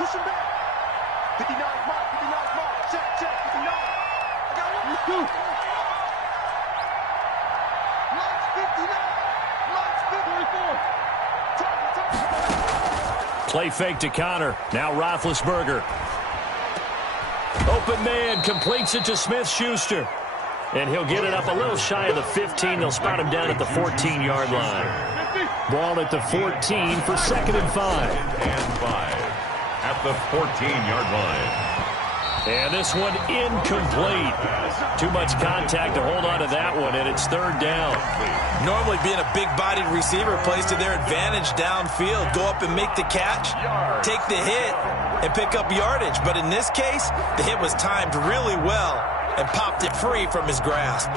Push him back. 59 mark. 59 mark. Check. 59. I got one. Let's go. Locks 59. Locks 54. Play fake to Connor. Now Roethlisberger. Open man completes it to Smith-Schuster. And he'll get it up a little shy of the 15. They'll spot him down at the 14-yard line. Ball at the 14 for 2nd and 5. And 5 at the 14-yard line. And this one incomplete. Too much contact to hold on to that one, and it's 3rd down. Normally being a big-bodied receiver plays to their advantage downfield. Go up and make the catch, take the hit, and pick up yardage. But in this case, the hit was timed really well and popped it free from his grasp.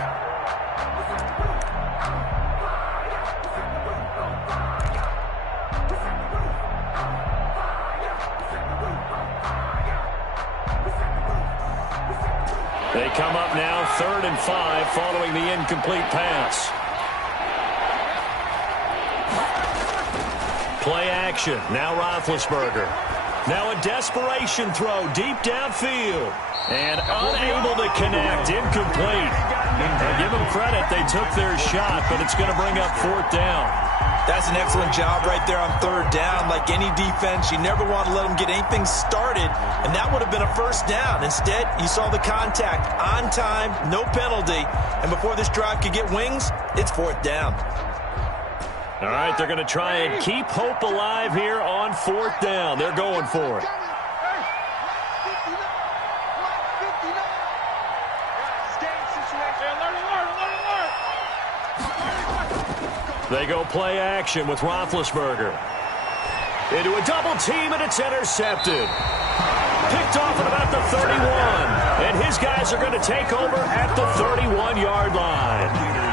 They come up now 3rd and 5 following the incomplete pass. Play action. Now Roethlisberger. Now a desperation throw deep downfield. And unable to connect. Incomplete. And give them credit. They took their shot, but it's going to bring up 4th down. That's an excellent job right there on 3rd down. Like any defense, you never want to let them get anything started, and that would have been a 1st down. Instead, you saw the contact on time, no penalty, and before this drive could get wings, it's 4th down. All right, they're going to try and keep hope alive here on 4th down. They're going for it. They go play action with Roethlisberger. Into a double team, and it's intercepted. Picked off at about the 31. And his guys are going to take over at the 31-yard line.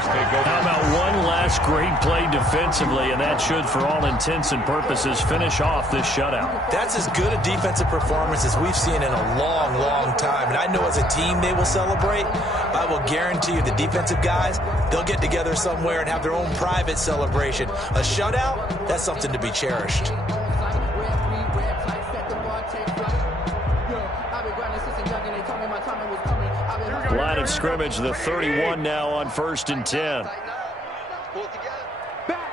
How about one last great play defensively, and that should, for all intents and purposes, finish off this shutout. That's as good a defensive performance as we've seen in a long, long time. And I know as a team they will celebrate. I will guarantee you the defensive guys, they'll get together somewhere and have their own private celebration. A shutout, that's something to be cherished. Line of scrimmage, the 31 now on 1st and 10. Pull it together. Back.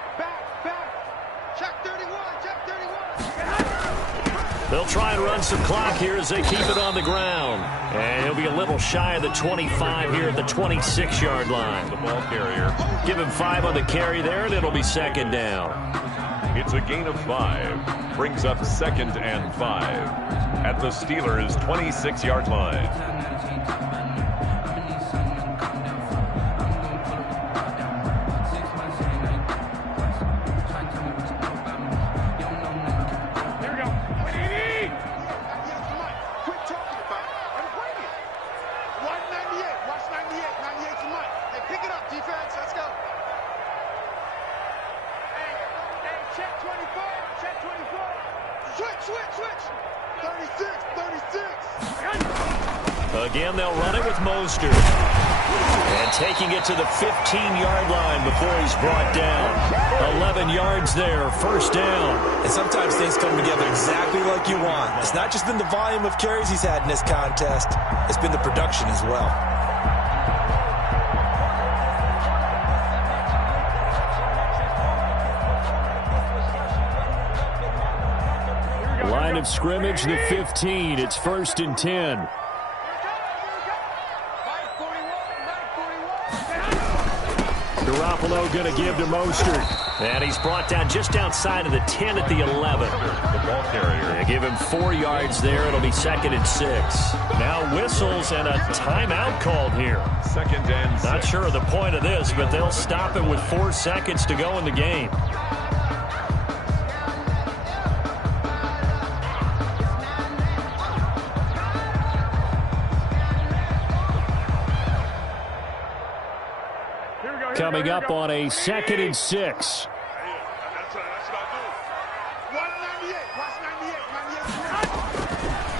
Check 31. Check 31. They'll try and run some clock here as they keep it on the ground. And he'll be a little shy of the 25 here at the 26-yard line. The ball carrier. Give him 5 on the carry there, and it'll be 2nd down. It's a gain of 5. Brings up 2nd and 5 at the Steelers' 26-yard line. Again, they'll run it with Mostert. And taking it to the 15-yard line before he's brought down. 11 yards there, 1st down. And sometimes things come together exactly like you want. It's not just been the volume of carries he's had in this contest. It's been the production as well. Line of scrimmage, the 15. It's 1st and 10. Garoppolo going to give to Mostert. And he's brought down just outside of the 10 at the 11. The ball carrier. They give him 4 yards there. It'll be 2nd and 6. Now whistles and a timeout called here. 2nd and 6. Not sure of the point of this, but they'll stop it with 4 seconds to go in the game. Coming up on a 2nd and 6.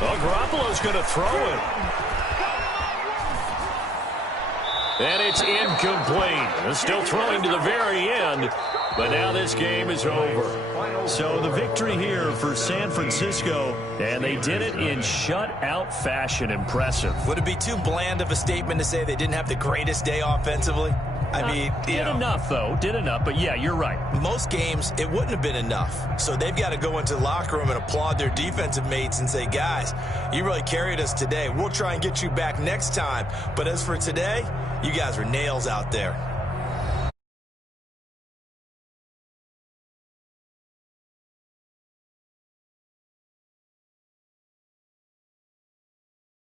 Well, Garoppolo's going to throw it. And it's incomplete. Still throwing to the very end, but now this game is over. So the victory here for San Francisco, and they did it in shutout fashion. Impressive. Would it be too bland of a statement to say they didn't have the greatest day offensively? I mean, did enough, though. Did enough, but yeah, you're right. Most games, it wouldn't have been enough. So they've got to go into the locker room and applaud their defensive mates and say, guys, you really carried us today. We'll try and get you back next time. But as for today, you guys were nails out there.